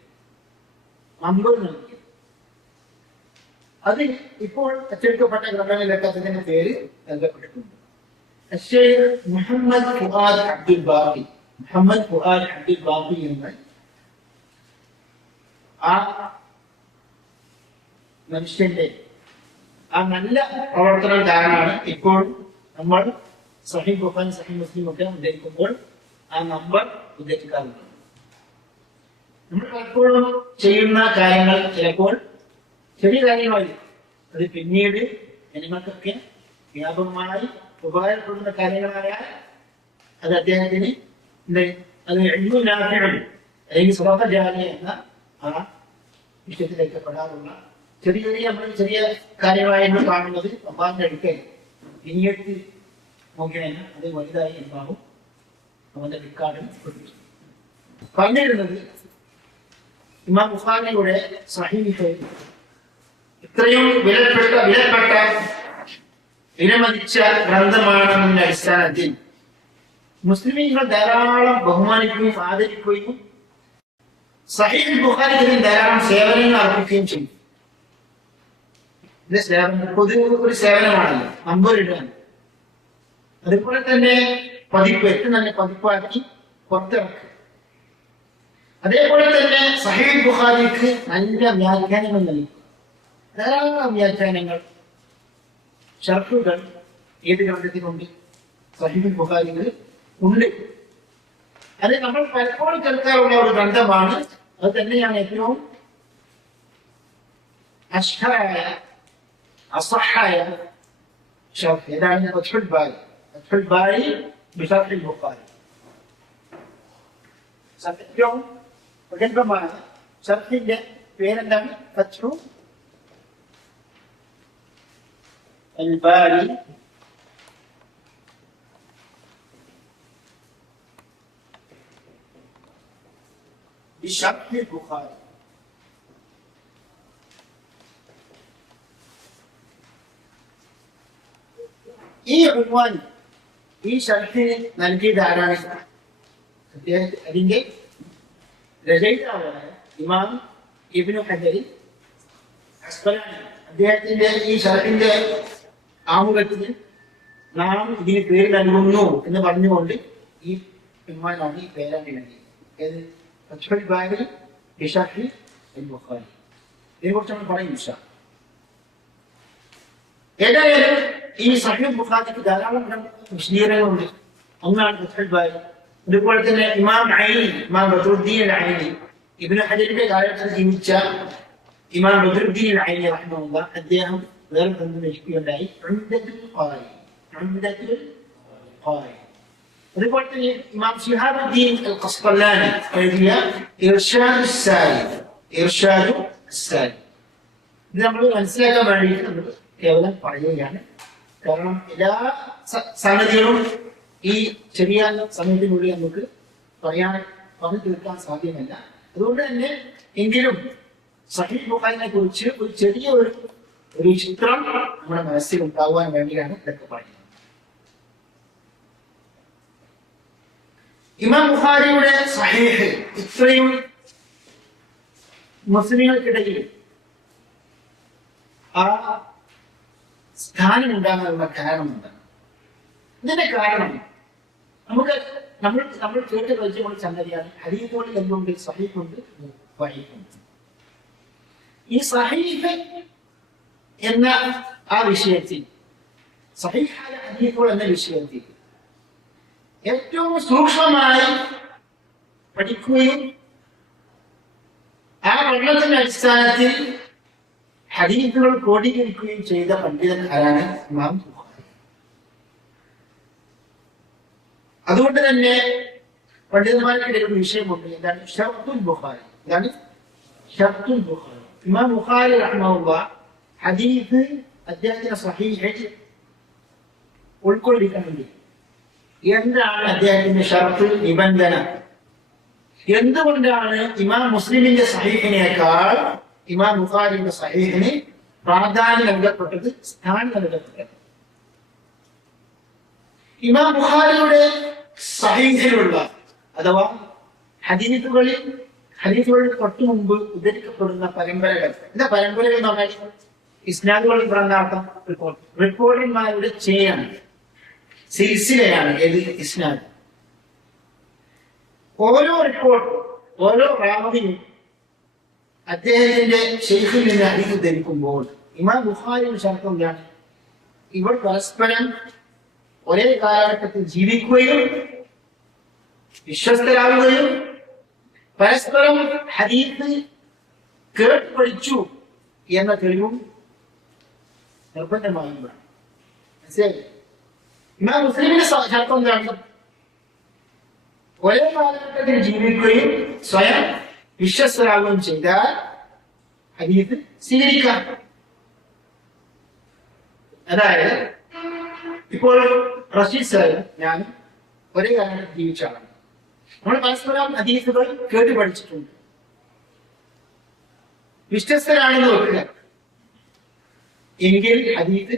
നമ്പർ നൽകിയത്. അത് ഇപ്പോൾ അച്ചടിക്കപ്പെട്ട ഗ്രന്ഥങ്ങളിലൊക്കെ അതിന്റെ പേര് നൽകപ്പെട്ടിട്ടുണ്ട്. മുഹമ്മദ് ഫുആദ് അബ്ദുൽ ബാഖി എന്ന ആ മനുഷ്യന്റെ ആ നല്ല പ്രവർത്തനം കാരണമാണ് ഇപ്പോൾ നമ്മൾ സഹീഹ് ബുഖാരി സഹീഹ് മുസ്ലിം ഒക്കെ ഉദ്ധരിക്കുമ്പോൾ ആ നമ്പർ ഉദ്ധരിക്കാറുണ്ട്. നമ്മൾ പലപ്പോഴും ചെയ്യുന്ന കാര്യങ്ങൾ ചിലപ്പോൾ ചെറിയ കാര്യങ്ങളായിരിക്കും. അത് പിന്നീട് ജനങ്ങൾക്കൊക്കെ വ്യാപകമായി ഉപകാരപ്പെടുന്ന കാര്യങ്ങളായാൽ അത് അദ്ദേഹത്തിന് അത് ഇൽമു നാഫിഉ അല്ലെങ്കിൽ സദഖ ജാരിയ എന്ന ആ വിഷയത്തിലേക്ക് പെടാറുള്ള ചെറിയ കാര്യമായിരുന്നു കാണുന്നത്. അള്ളാഹുവിന്റെ അടുക്കൽ പിന്നീട് മുഖേന അത് വലുതായി എന്നാവും അവന്റെ റിക്കാർഡിൽ പറഞ്ഞിരുന്നത്. ഇമാം ബുഖാരിയുടെ സഹീഹ് ഇത്രയും വിലപ്പെട്ട വിലമതിച്ച ഗ്രന്ഥമാണെന്ന അടിസ്ഥാനത്തിൽ മുസ്ലിമീങ്ങൾ ധാരാളം ബഹുമാനിക്കുകയും ആദരിക്കുകയും സഹീഹ് ബുഖാരിക്ക് ധാരാളം സേവനങ്ങൾ അർപ്പിക്കുകയും ചെയ്യും. ഇത് പൊതുവെ ഒരു സേവനമാണല്ലോ നമ്പർ ഇടാൻ. അതുപോലെ തന്നെ പതിപ്പ് ഏറ്റവും നല്ല പതിപ്പാക്കി പുറത്തിറക്കുക. അതേപോലെ തന്നെ സഹീഹ് ബുഖാരിക്ക് നല്ല വ്യാഖ്യാനങ്ങൾ നൽകും. ധാരാളം വ്യാഖ്യാനങ്ങൾ, ഷർഹുകൾ ഏത് ഗ്രന്ഥത്തിനുണ്ട്? സഹീഹ് ബുഖാരിക്ക് ഉണ്ട്. അത് നമ്മൾ പലപ്പോഴും കേൾക്കാറുള്ള ഒരു ഗ്രന്ഥമാണ്. അത് തന്നെയാണ് ഏറ്റവും അഷ്ഹറായ അസഹായ ഷർഹ്. ഏതാണ്? ഫത്ഹുൽ ബാരി ബിശർഹിൽ ബുഖാരി. ഏറ്റവും പ്രഗത്ഭമായ ഷർഹിന്റെ പേരെന്താണ്? ഫത്ഹു അൽ ബാരി ബിശർഹ് ബുഖാരി. ഈ ഉൻവാൻ, ഈ ഷർഹിന് നൽകിയത് ആരാണ്? അതിന്റെ രചയിതാവായ ഇമാം ഇബ്നു ഹജർ അസ്ഖലാനി. അദ്ദേഹത്തിന്റെ ഈ ഷർഹിന്റെ ആമുഖത്തിൽ നാം ഇതിന് പേര് നൽകുന്നു എന്ന് പറഞ്ഞുകൊണ്ട് ഈ ഉൻവാനാണ്, ഈ പേരാണ് നൽകിയത്. ഫത്ഹുൽ ബാരി ബിശർഹ് അൽ ബുഖാരി. ഇതിനെക്കുറിച്ച് നമ്മൾ പറയും ഇൻഷാ അല്ലാഹ്. ഏതായാലും ഈ സഹീഹ് ബുഖാരിക്ക് ധാരാളം വിശദീകരണങ്ങളുണ്ട്. ഒന്നാണ് ഫത്ഹുൽ ബാരി. അതുപോലെ തന്നെ ഇമാം ഐനി, ഇമാം ബദ്രുദ്ദീൻ അൽ ഐനി, ഇബ്നു ഹജറിന്റെ കാലഘട്ടത്തിൽ ജീവിച്ച ഇമാം ബദ്രുദ്ദീൻ അൽ ഐനി റഹിമഹുല്ലാഹ്, അദ്ദേഹം വേറെ ഗ്രന്ഥം രചിക്കുകയുണ്ടായി, ഉംദത്തുൽ ഖാരി. ഉംദത്തുൽ ഖാരി. അതുപോലെ തന്നെ ഇമാം ശിഹാബുദ്ദീൻ അൽ ഖസ്തലാനി എഴുതിയ ഇർഷാദുസ് സാരി. ഇർഷാദുസ് സാരി. ഇത് നമ്മൾ മനസ്സിലാക്കാൻ വേണ്ടിയിട്ട് നമ്മൾ കേവലം പറയുകയാണ്. കാരണം എല്ലാ സംഗതികളും ഈ ചെറിയ സമയത്തിനുള്ളിൽ നമുക്ക് പറഞ്ഞു തീർക്കാൻ സാധ്യമല്ല. അതുകൊണ്ട് തന്നെ എങ്കിലും സഹീഹ് ബുഖാരിനെ കുറിച്ച് ഒരു ചെറിയ ഒരു ചിത്രം നമ്മുടെ മനസ്സിൽ ഉണ്ടാകുവാൻ വേണ്ടിയാണ് ഇതൊക്കെ പറയുന്നത്. ഇമാം ബുഖാരിയുടെ സഹീഹ് ഇത്രയും മുസ്ലിങ്ങൾക്കിടയിൽ ആ സ്ഥാനം ഉണ്ടാകാനുള്ള കാരണം എന്താണ്? ഇതിന്റെ കാരണം നമ്മൾ കേട്ട് പരിചയമുള്ള സംഗതിയാണ്. ഹദീസുകളിൽ എന്തുണ്ട്? സഹീഹുണ്ട്, വഈഫുണ്ട്. ഈ സഹീഹ് എന്ന ആ വിഷയത്തിൽ, സഹീഹായ ഹദീസുകൾ എന്ന വിഷയത്തിൽ ഏറ്റവും സൂക്ഷ്മമായി പഠിക്കുകയും ആ പഠനത്തിന്റെ അടിസ്ഥാനത്തിൽ ഹദീസുകൾ ക്രോഡീകരിക്കുകയും ചെയ്ത പണ്ഡിതൻ ആരാണ്? ഇമാം ബുഖാരി. അതുകൊണ്ട് തന്നെ പണ്ഡിതന്മാർക്കിടയിൽ ഒരു വിഷയമുണ്ട്. എന്താണ് ഷർത്തുൽ ബുഖാരി? എന്താണ് ഷർത്തുൽ ബുഖാരി? ഇമാം ബുഖാരി റഹ്മഹുല്ലാഹ് ഹദീസ് അദ്ദേഹത്തിന്റെ സ്വഹീഹിൽ ഉൾക്കൊള്ളിക്കുന്നുണ്ട്. എന്താണ് അദ്ദേഹത്തിന്റെ ഷർത്ത്, നിബന്ധന? എന്തുകൊണ്ടാണ് ഇമാം മുസ്ലിമിന്റെ സ്വഹീഹിനേക്കാൾ ഇമാം ബുഖാരിയുടെ സഹീഹിന് പ്രാധാന്യം നൽകപ്പെട്ടത്, സ്ഥാനം നൽകപ്പെട്ടത്? ഇമാം ബുഖാരിയുടെ സഹീഹിലുള്ള അഥവാ ഹദീസുകളിൽ തൊട്ടു മുമ്പ് ഉദ്ധരിക്കപ്പെടുന്ന പരമ്പരകൾ, എന്താ പരമ്പരകൾ എന്ന് പറഞ്ഞാൽ ഇസ്നാദുകളിൽ പറഞ്ഞാർത്ഥം റിപ്പോർട്ടർമാരുടെ ചെയിനാണ്, സിൽസിലയാണ്. ഏത്? ഇസ്നാദ്. ഓരോ റിപ്പോർട്ട്, ഓരോ റാവിയും അദ്ദേഹത്തിന്റെ ശൈഖിൽ നിന്ന് ഹദീസ് ധരിക്കുമ്പോൾ ഇമാം ബുഖാരിയുടെ ഷർത്ത് എന്താണ്? ഇവർ പരസ്പരം ഒരേ കാലഘട്ടത്തിൽ ജീവിക്കുകയും വിശ്വസ്തരാകുകയും പരസ്പരം ഹദീസ് കേട്ട് പഠിച്ചു എന്ന തെളിവും നിർബന്ധമായും വേണം. മനസ്സിലായി? ഇമാം മുസ്ലിമിന്റെ ഷർത്ത് എന്താണ്? ഒരേ കാലഘട്ടത്തിൽ ജീവിക്കുകയും സ്വയം വിശ്വസ്തരാകുകയും ചെയ്താൽ ഹദീസ് സ്വീകരിക്കാം. അതായത് ഇപ്പോൾ റഷീദ് സാറും ഞാൻ ഒരേ കാലഘട്ടത്തിൽ ജീവിച്ച ആളാണ്. നമ്മൾ പരസ്പരം ഹദീസുകൾ കേട്ട് പഠിച്ചിട്ടുണ്ട്, വിശ്വസ്തരാണെന്ന് വെക്കുക എങ്കിൽ ഹദീസ്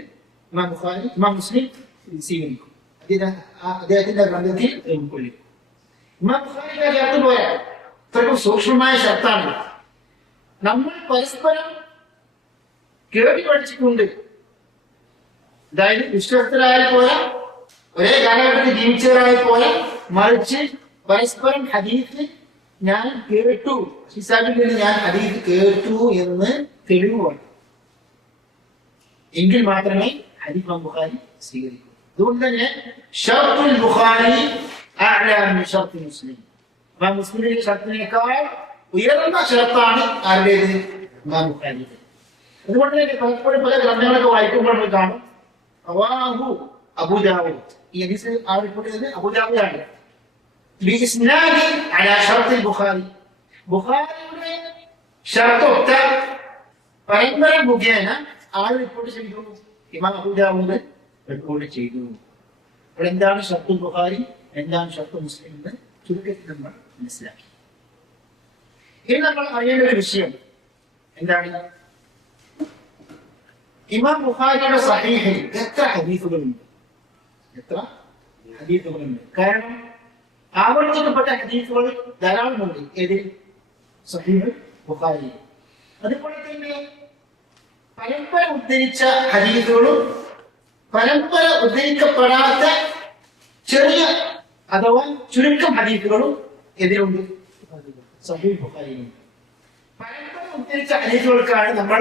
ഇമാം ബുഖാരി, ഇമാം മുസ്ലിം സ്വീകരിക്കും, അദ്ദേഹത്തിന്റെ ഗ്രന്ഥത്തിൽ ഉൾക്കൊള്ളിക്കും. ഇമാം ബുഖാരിയുടെ ഷർത്ത് പോയാൽ ഇത്രയും സൂക്ഷ്മമായ ഷർത്താണ്. നമ്മൾ പരസ്പരം കേട്ട് പഠിച്ചിട്ടുണ്ട്, അതായത് വിശ്വസ്തരായ പോലെ ഒരേ കാലഘട്ടത്തിൽ ജീവിച്ചവരായ പോലെ, മറിച്ച് പരസ്പരം ഹദീസ് ഞാൻ കേട്ടു, ഹിസാബിൽ നിന്ന് ഞാൻ ഹദീസ് കേട്ടു എന്ന് തെളിവുമാണ് എങ്കിൽ മാത്രമേ ഹദീസ് ഇമാം ബുഖാരി സ്വീകരിക്കൂ. അതുകൊണ്ട് തന്നെ ഷർത്തുൽ ബുഖാരി അഅ്ലാ മിൻ ഷർത്തി മുസ്ലിം, ഇമാം മുസ്ലിമിന്റെ ഷർത്തിനേക്കാൾ ഉയർന്ന ഷർത്താണ് ആരുടേത്? ഇമാം ബുഖാരിയുടെ. അതുകൊണ്ട് തന്നെ പലപ്പോഴും പല ഗ്രന്ഥങ്ങളൊക്കെ വായിക്കുമ്പോൾ നമ്മൾ കാണും റവാഹു അബൂ ദാവൂദ്, ഈ ഹദീസ് റിപ്പോർട്ട് ചെയ്തത് അബൂ ദാവൂദാണ്, ബിഇസ്നാദി അലാ ഷർത്തിൽ ബുഖാരി, ബുഖാരിയുടെ ഷർത്തൊത്ത പരമ്പര മുഖേന ആൾ റിപ്പോർട്ട് ചെയ്തു. ഇമാം അബൂ ദാവൂദ് റിപ്പോർട്ട് ചെയ്തു. അപ്പോൾ എന്താണ് ഷർത്തുൽ ബുഖാരി, എന്താണ് ഷർത്തുൽ മുസ്ലിം എന്ന് ചുരുക്കത്തിൽ നമ്മൾ മനസ്സിലാക്കി. ഇനി നമ്മൾ അറിയേണ്ട ഒരു വിഷയം എന്താണ്? ഇമാം ബുഖാരിയുടെ സഹീഹിൽ എത്ര ഹദീസുകളുണ്ട്? എത്ര ഹദീസുകളുണ്ട്? കാരണം ആവർത്തിക്കപ്പെട്ട ഹദീസുകൾ ധാരാളമുണ്ട്. ഏത്? സഹീഹ് ബുഖാരി. അതുപോലെ തന്നെ പരമ്പര ഉദ്ധരിച്ച ഹദീസുകളും പരമ്പര ഉദ്ധരിക്കപ്പെടാത്ത ചെറിയ അഥവാ ചുരുക്കം ഹദീസുകളും ഇതിലുണ്ട്. സഹീഹ് ബുഖാരിയിലുണ്ട്. പരമ്പര ഉദ്ധരിച്ച ഹദീസുകൾക്കാണ് നമ്മൾ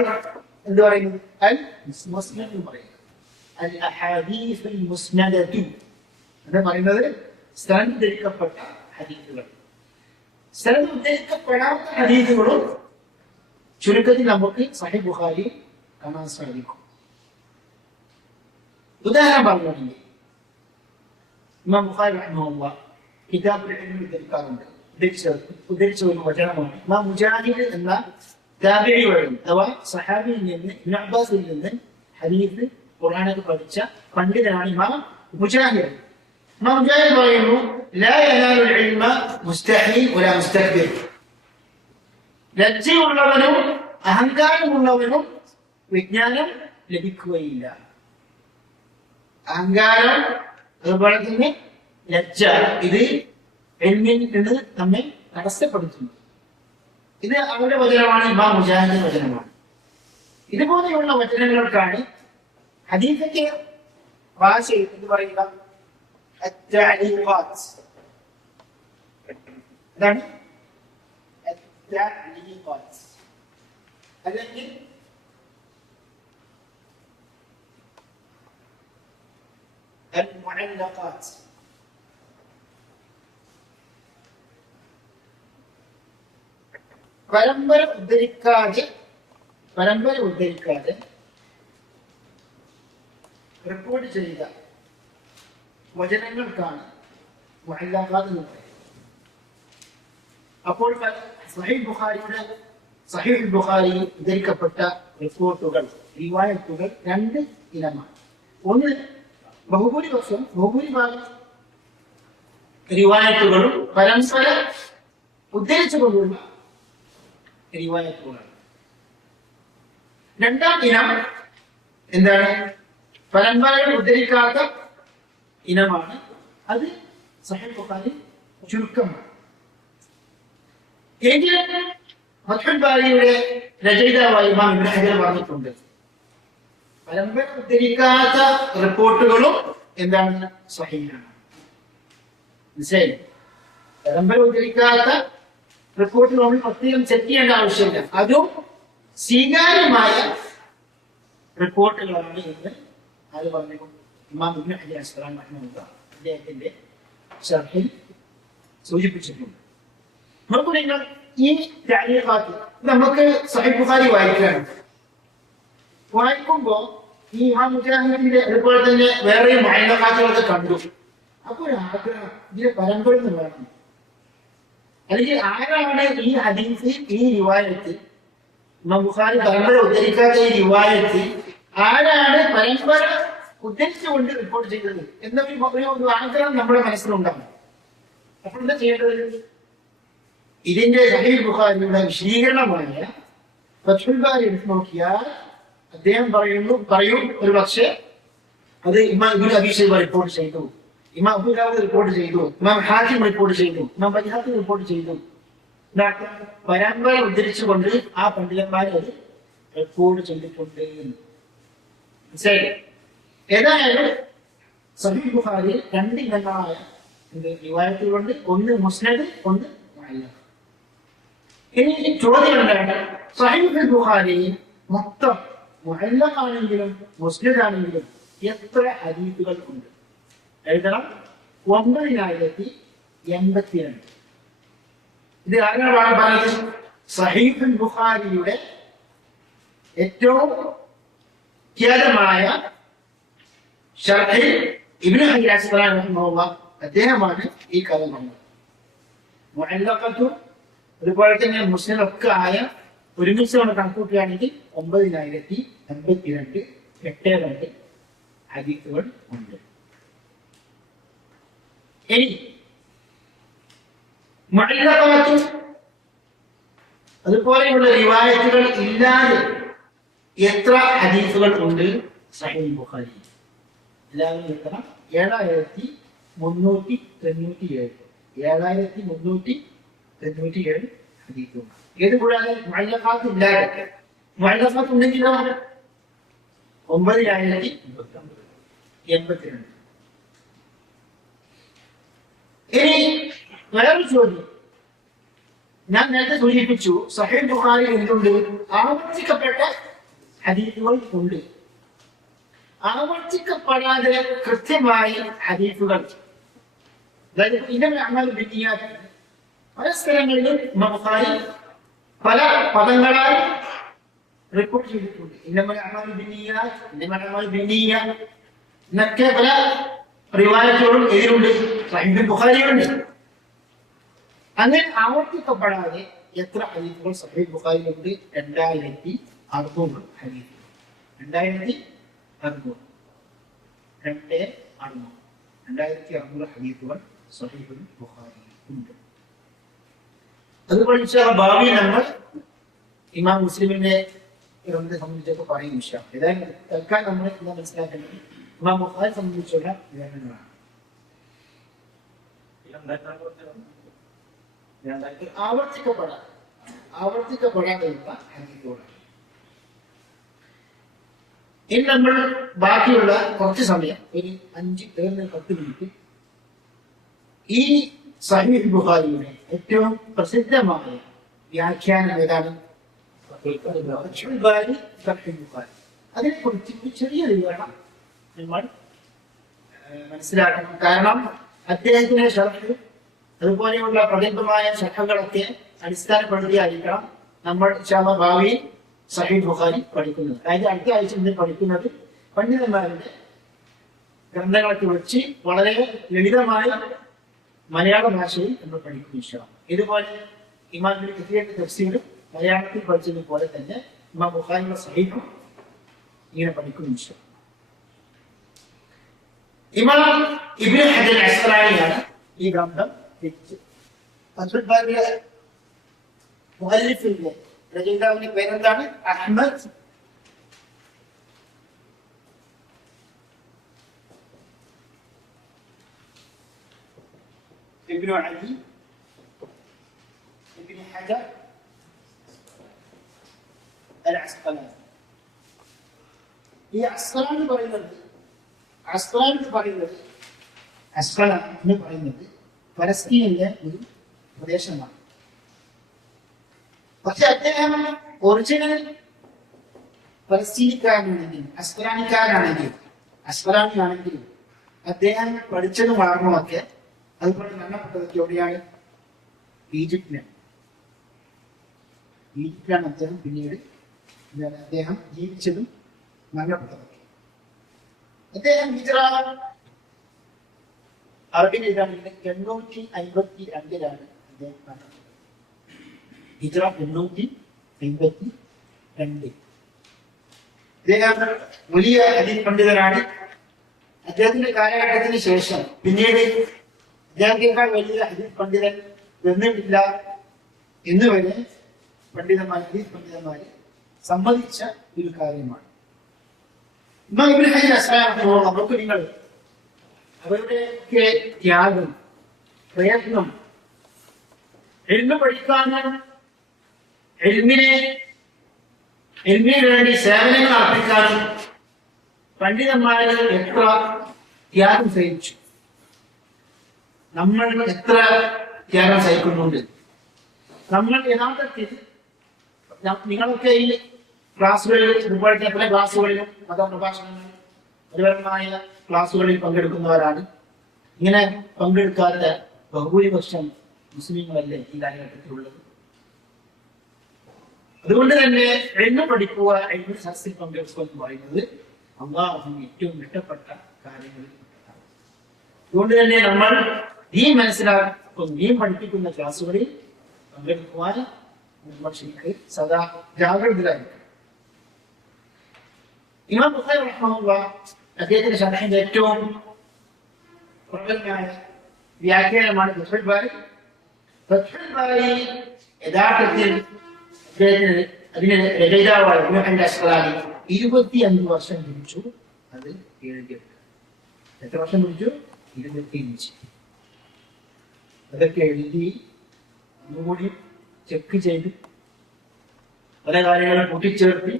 എന്ത് പറയുന്നത്? അൽ മുസ്നദ് എന്ന് പറയുന്നത്. അൽ അഹാദീസുൽ മുസ്നദതു എന്ന് പറയുന്നത് സനദ് ഉദ്ധരിക്കപ്പെട്ട ഹദീസുകൾ. സനദ് ഉദ്ധരിക്കപ്പെടാത്ത ഹദീസുകളും ചുരുക്കത്തിൽ നമുക്ക് സഹീഹ് ബുഖാരി കാണാൻ സാധിക്കും. ഉദാഹരണം പറയുകയാണെങ്കിൽ ഇമാം ബുഖാരി റഹിമഹുല്ലാഹ് കിതാബുൽ ഇൽമിൽ ഉദ്ധരിക്കാറുണ്ട്. ഉദ്ധരിച്ച ഒരു വചനമാണ് ഇമാം മുജാഹിദ് എന്ന താബിഈ വഴി അഥവാ സഹാബിയിൽ നിന്ന് ഇബ്നു അബ്ബാസിൽ നിന്ന് ഹദീസ് ഖുർആനൊക്കെ പഠിച്ച പണ്ഡിതനാണ് ഇമാം മുജാഹിദ്. ഇമാം മുജാഹിദ് പറയുന്നു, ലാ യനാലുൽ ഇൽമ മുസ്തഹി വലാ മുസ്തക്ബിർ. ലജ്ജയുള്ളവനും അഹങ്കാരമുള്ളവനും വിജ്ഞാനം ലഭിക്കുകയില്ല. അഹങ്കാരം അതുപോലെ തന്നെ ലജ്ജ, ഇത് എൽമിൽ നിന്ന് നമ്മെ തടസ്സപ്പെടുത്തുന്നു. ഇത് അവരുടെ വചനമാണ്, ഇമാം മുജാഹിദിന്റെ വചനമാണ്. ഇതുപോലെയുള്ള വചനങ്ങൾക്കാണ് ഹദീസിന്റെ ഭാഷയിൽ എന്ന് പറയുക അത്തഅലീഖാത്ത്. എന്താണ് അത്തഅലീഖാത്ത്? അല്ലെങ്കിൽ അൽ-മുഅല്ലഖാത്ത്. പരമ്പര ഉദ്ധരിക്കാതെ റിപ്പോർട്ട് ചെയ്ത വചനങ്ങൾക്കാണ് മുഅല്ലഖാത്ത് എന്ന് പറയുന്നത്. അപ്പോൾ സഹീഹ് ബുഖാരിയിൽ ഉദ്ധരിക്കപ്പെട്ട റിപ്പോർട്ടുകൾ, റിവായത്തുകൾ രണ്ട് ഇനമാണ്. ഒന്ന് ബഹുഭൂരിഭാഗം റിവായത്തുകളും പരമ്പര ഉദ്ധരിച്ചുകൊണ്ടുള്ള റിവായത്തുകളാണ്. രണ്ടാം ഇനം എന്താണ്? പരമ്പരകൾ ഉദ്ധരിക്കാത്ത ഇനമാണ്. അത് സഹീഹ് ബുഖാരി ചുരുക്കമാണ്. എങ്കിലും ഫത്ഹുൽ ബാരിയുടെ രചയിതാവായി ഇമാം ഇബ്നു ഹജർ പറഞ്ഞിട്ടുണ്ട്, പരമ്പര ഉദ്ധരിക്കാത്ത റിപ്പോർട്ടുകളും എന്താണ്? സ്വഹീഹാണ്. മനസ്സിലായി? പരമ്പര ഉദ്ധരിക്കാത്ത റിപ്പോർട്ടുകൾ നമ്മൾ പ്രത്യേകം ചെക്ക് ചെയ്യേണ്ട ആവശ്യമില്ല. അതും സ്വീകാര്യമായ റിപ്പോർട്ടുകളാണ് എന്ന് അത് പറഞ്ഞു ഇമാം ഇബ്നു ഹജർ അസ്ഖലാനി റഹിമഹുല്ലാഹ് അദ്ദേഹത്തിന്റെ ശർഹിൽ സൂചിപ്പിച്ചിട്ടുണ്ട്. നോക്കൂ നിങ്ങൾ, ഈ തഅലീഖാത്ത് നമുക്ക് സഹീഹ് ബുഖാരി വായിക്കുമ്പോ ഈ ഇമാം മുജാഹിദിന്റെ അതുപോലെ തന്നെ വേറെയും മുഅല്ലഖാത്തുകളൊക്കെ കണ്ടു. അപ്പൊ ഒരു ആഗ്രഹം, ഇതിന്റെ പരമ്പര വേണം. അല്ലെങ്കിൽ ആരാണ് ഈ ഹദീസ്, ഈ റിവായത്ത്, ഇമാം ബുഖാരി പരമ്പര ഉദ്ധരിക്കാത്ത ഈ റിവായത്ത് ആരാണ് പരമ്പര ഉദ്ധരിച്ചുകൊണ്ട് റിപ്പോർട്ട് ചെയ്തത് എന്നൊരു ആഗ്രഹം നമ്മുടെ മനസ്സിലുണ്ടാകും. അപ്പോൾ എന്താ ചെയ്യേണ്ടത്? ഇതിന്റെ സഹീഹ് ബുഖാരിയുടെ വിശദീകരണമായ ഫത്ഹുൽ ബാരി എടുത്ത് നോക്കിയാൽ അദ്ദേഹം പറയും ഒരു പക്ഷേ അത് ഇമാം ഇബ്നു അബീ ശൈബ റിപ്പോർട്ട് ചെയ്തു, ഇമാം അബൂ ദാവൂദ് റിപ്പോർട്ട് ചെയ്തു, ഇമാം ഹാക്കിം റിപ്പോർട്ട് ചെയ്തു, ഇമാം ബൈഹഖി റിപ്പോർട്ട് ചെയ്തു. പരമ്പര ഉദ്ധരിച്ചുകൊണ്ട് ആ പണ്ഡിതന്മാർ അത് റിപ്പോർട്ട് ചെയ്തിട്ടുണ്ട്. മനസ്സിലായില്ലേ? ഏതായാലും സഹീഹ് ബുഖാരി രണ്ട് ഇനങ്ങളായ റിവായത്തുകളുണ്ട്. ഒന്ന് മുസ്നദ്, ഒന്ന് മുഅല്ലഖ്. ഇനി ചോദ്യം എന്താണ്? സഹീഹ് ബുഖാരി മൊത്തം മുഅല്ലഖ് ആണെങ്കിലും മുസ്നദ് ആണെങ്കിലും എത്ര ഹദീസുകൾ ഉണ്ട്? എഴുതണം. 9082. ഇത് ആരാണ് പറഞ്ഞത്? സഹീഹ് ബുഖാരിയുടെ ഏറ്റവും ഖ്യാതമായ ശർഹിൽ ഇബ്നു ഹജർ അസ്ഖലാനി റഹിമഹുല്ലാഹ് അദ്ദേഹമാണ് ഈ കാര്യം പറഞ്ഞത്. മുഅല്ലഖത്തും അതുപോലെ തന്നെ മുസ്നദ് ഒക്കെ ആയ ഒരുമിച്ച് നമ്മൾ കണക്കൂട്ടുകയാണെങ്കിൽ 9082 ഹദീസുകൾ ഉണ്ട്. ഇനി മുഅല്ലഖാത്ത് അതുപോലെയുള്ള റിവായത്തുകൾ ഇല്ലാതെ എത്ര ഹദീസുകൾ ഉണ്ട് സഹീഹ് ബുഖാരി? എല്ലാവരും എത്തണം. 7397 7397 ഹദീസുകൾ. ഏത് കൂടാതെ മുഅല്ലഖാത്ത് ഇല്ലാതെ, മുഅല്ലഖാത്ത് ഉണ്ടെങ്കിലോ 9082. ഇനി വേറൊരു ചോദ്യം, ഞാൻ നേരത്തെ സൂചിപ്പിച്ചു സഹീഹ് ബുഖാരിയിൽ എന്തുണ്ട്? ആവർത്തിക്കപ്പെട്ട ഹദീസുകൾ ഉണ്ട്. ആവർത്തിക്കപ്പെടാതെ കൃത്യമായി ഹദീസുകൾ, അതായത് ഇന്നമൽ അഅ്മാലു ബിന്നിയാത്ത്, പല സ്ഥലങ്ങളിലും ഇമാം ബുഖാരി പല പദങ്ങളാൽ റിപ്പോർട്ട് ചെയ്തിട്ടുണ്ട്. ഇന്നമൽ അഅ്മാലു ബിന്നിയാത്ത്, ഇന്നമൽ അഅ്മാലു ബിന്നിയ്യ എന്നൊക്കെ പല റിവായത്തുകളും എതിരുണ്ട്, സഹീഹ് ബുഖാരിയിലുണ്ട്. അങ്ങനെ ആവർത്തിക്കപ്പെടാതെ എത്ര ഹദീസുകൾ സഹീഹ് ബുഖാരിയിലുണ്ട്? 2600 ഹദീസ്. 2600 ഹദീസുകൾ സഹീഹ് ബുഖാരിയിൽ ഉണ്ട്. അതുപോലെ ഇൻഷാ അല്ലാഹ് ഭാവിയിൽ നമ്മൾ ഇമാം മുസ്ലിമിന്റെ ഗ്രന്ഥത്തെ സംബന്ധിച്ചൊക്കെ പറയും ഇൻഷാ അല്ലാഹ്. ഏതായാലും തൽക്കാലം നമ്മൾ എന്താ മനസ്സിലാക്കേണ്ടത്, ഇമാം ബുഖാരി സംബന്ധിച്ചുള്ള വിവരണങ്ങളാണ്. ആവർത്തിക്കപ്പെടാതെയുള്ള ഹദീസുകളാണ്. ഇനി നമ്മൾ ബാക്കിയുള്ള കുറച്ച് സമയം, ഒരു 5-10 മിനിറ്റ്, ഈ സഹീഹ് ബുഖാരിയുടെ ഏറ്റവും പ്രസിദ്ധമായ വ്യാഖ്യാനം ഏതാണ്? ഫത്ഹുൽ ബാരി, ഫത്ഹുൽ ബുഖാരി. അതിനെക്കുറിച്ച് ചെറിയ വിവരണം നമ്മൾ മനസ്സിലാക്കണം. കാരണം അദ്ദേഹത്തിന്റെ ശർഹ് അതുപോലെയുള്ള പ്രഗത്ഭമായ ശർഹകളൊക്കെ അടിസ്ഥാനപ്പെടുത്തിയായിരിക്കണം നമ്മൾ ഇൻഷാ അല്ലാഹ് ഭാവിയിൽ സഹീഹ് ബുഖാരി പഠിക്കുന്നത്. അതായത് അടുത്ത ആഴ്ച മുതൽ പഠിക്കുന്നത് പണ്ഡിതന്മാരുടെ ഗ്രന്ഥങ്ങളൊക്കെ വെച്ച് വളരെ ലളിതമായ മലയാള ഭാഷയിൽ നമ്മൾ പഠിക്കും ഇൻഷാ അല്ലാഹ്. ഇതുപോലെ ഇമാം ഇബ്നു കസീറിന്റെ തഫ്സീറും മലയാളത്തിൽ പഠിച്ചതുപോലെ തന്നെ ഇമാം ബുഖാരിയുടെ സഹീഹും ഇങ്ങനെ പഠിക്കും ഇൻഷാ അല്ലാഹ്. ഇമാം ഇബ്നു ഹജർ അസ്ഖലാനിയാണ് ഈ ഗ്രന്ഥം രചിച്ചത്. ഫത്ഹുൽ ബാരിയുടെ മുഅല്ലിഫിന്റെ രചയിതാവിന്റെ പേരെന്താണ്? അഹ്മദ് ഇബ്നു അലി ഇബ്നു ഹജർ അൽ അസ്ഖലാനി. ഈ അസ്ഖലാനി പറയുന്നത് ഫലസ്തീനിലെ ഒരു പ്രദേശമാണ്. പക്ഷെ അദ്ദേഹം ഒറിജിനൽ ഫലസ്തീനിക്കാരനാണെങ്കിലും അസ്ഖലാനിയാണെങ്കിലും അദ്ദേഹം പഠിച്ചതും വളർന്നതൊക്കെ അതുപോലെ മരണപ്പെട്ടതൊക്കെ എവിടെയാണ്? ഈജിപ്തിലാണ് അദ്ദേഹം പിന്നീട് അദ്ദേഹം ജീവിച്ചതും മരണപ്പെട്ടതൊക്കെ. അദ്ദേഹം ഹിജ്റ അറബി എഴുതാണെങ്കിൽ 852 അദ്ദേഹം മരണപ്പെട്ടത്. ഹിജ്റ 852. അദ്ദേഹം വലിയ ഹദീസ് പണ്ഡിതനാണ്. അദ്ദേഹത്തിന്റെ കാലഘട്ടത്തിന് ശേഷം പിന്നീട് അദ്ദേഹത്തെക്കാൾ വലിയ ഹദീസ് പണ്ഡിതൻ വന്നിട്ടില്ല എന്നുവരെ ഹദീസ് പണ്ഡിതന്മാര് സമ്മതിച്ച ഒരു കാര്യമാണ്. ഇമാം ഇബ്നു ഹജർ അസ്ഖലാനി നമുക്ക് നിങ്ങൾ അവരുടെ ത്യാഗം, പ്രയത്നം, എൽമ് പഠിക്കാനും എൽമിന് വേണ്ടി സേവനങ്ങൾ അർപ്പിക്കാനും പണ്ഡിതന്മാര് എത്ര ത്യാഗം സഹിച്ചു, നമ്മൾ എത്ര ത്യാഗം സഹിക്കുന്നുണ്ട്. നമ്മൾ യഥാർത്ഥത്തിൽ നിങ്ങളൊക്കെ ഈ ക്ലാസ്സുകളിൽ, ഇതുപോലത്തെ പല ക്ലാസ്സുകളിലും മതപ്രഭാഷണങ്ങളിലും മതപരമായ ക്ലാസ്സുകളിൽ പങ്കെടുക്കുന്നവരാണ്. ഇങ്ങനെ പങ്കെടുക്കാത്ത ബഹുഭൂരിപക്ഷം മുസ്ലിങ്ങളല്ലേ ഈ കാലഘട്ടത്തിലുള്ളത്. അതുകൊണ്ട് തന്നെ എൽമ് പഠിക്കുക, എൽമ് സദസ്സിൽ പങ്കെടുക്കുക എന്ന് പറയുന്നത് അല്ലാഹുവിന് ഏറ്റവും ഇഷ്ടപ്പെട്ട കാര്യങ്ങളിൽ പെട്ടതാണ്. അതുകൊണ്ട് തന്നെ നമ്മൾ ദീൻ മനസ്സിലാക്കുന്ന, ദീൻ പഠിപ്പിക്കുന്ന ക്ലാസ്സുകളിൽ പങ്കെടുക്കുവാൻ നമ്മൾ ശരിക്ക് സദാ ജാഗ്രതയിലായിരിക്കും. ഇമാം ബുഖാരി റഹ്മഹുല്ലാഹ് അദ്ദേഹത്തിന്റെ ശർഹിന്റെ ഏറ്റവും പ്രബലമായ വ്യാഖ്യാനമാണ് ഫത്ഹുൽ ബാരി. ഫത്ഹുൽ ബാരി യഥാർത്ഥത്തിൽ അദ്ദേഹത്തിന് അതിന് രചയിതാവായ ഇബ്നു ഹജർ അസ്ഖലാനി 25 വർഷം പിടിച്ചു അത് എഴുതിയെടുക്കാൻ. എത്ര വർഷം പിടിച്ചു? 25. അതൊക്കെ എഴുതി ഒന്നുകൂടി ചെക്ക് ചെയ്ത് പല കാര്യങ്ങളും കൂട്ടിച്ചേർത്ത്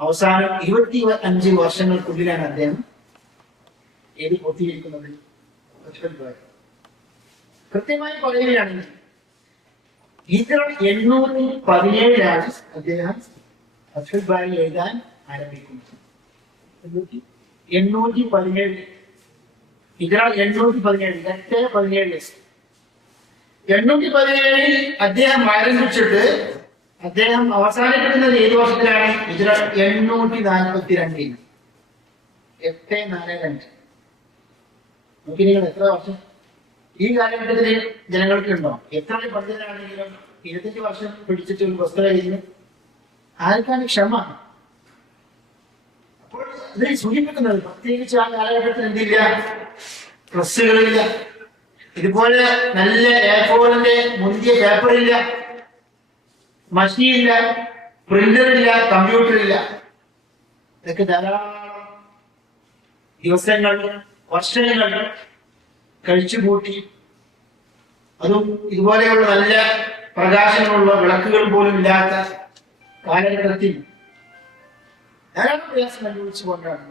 അവസാനം 25 വർഷങ്ങൾക്കുള്ളിലാണ് അദ്ദേഹം ഏത് പൂർത്തീകരിക്കുന്നത്? ഫത്ഹുൽ ബാരി. കൃത്യമായി പറയുകയാണെങ്കിൽ ഹിജ്റ 817 അദ്ദേഹം ഫത്ഹുൽ ബാരി എഴുതാൻ ആരംഭിക്കുന്നത്. 817 ഹിജ്റ 817 817 അദ്ദേഹം ആരംഭിച്ചിട്ട് അദ്ദേഹം അവസാനിപ്പിക്കുന്നത് ഏത് വർഷത്തിലാണ്? ഹിജ്റ 842. 842. നോക്കി നിങ്ങൾ എത്ര വർഷം ഈ കാലഘട്ടത്തിൽ ജനങ്ങൾക്ക് ഉണ്ടോ? എത്ര പണ്ഡിതരാണെങ്കിലും 25 വർഷം പിടിച്ചിട്ട് ഒരു പുസ്തകം എഴുതുന്നു. ആർക്കാണ് ക്ഷമ? അപ്പോൾ ഇതിൽ സൂചിപ്പിക്കുന്നത് പ്രത്യേകിച്ച് ആ കാലഘട്ടത്തിൽ എന്തില്ല, പ്രസ്സുകളില്ല, ഇതുപോലെ നല്ല A4ന്റെ മുന്തിയ പേപ്പറില്ല, മഷിയില്ല, പ്രിന്ററില്ല, കമ്പ്യൂട്ടറില്ല. ഇതൊക്കെ ധാരാളം ദിവസങ്ങൾ വർഷങ്ങൾ കഴിച്ചുകൂട്ടി, അതും ഇതുപോലെയുള്ള നല്ല പ്രകാശങ്ങളുള്ള വിളക്കുകൾ പോലും ഇല്ലാത്ത കാലഘട്ടത്തിൽ ധാരാളം പ്രയാസം അനുഭവിച്ചുകൊണ്ടാണ്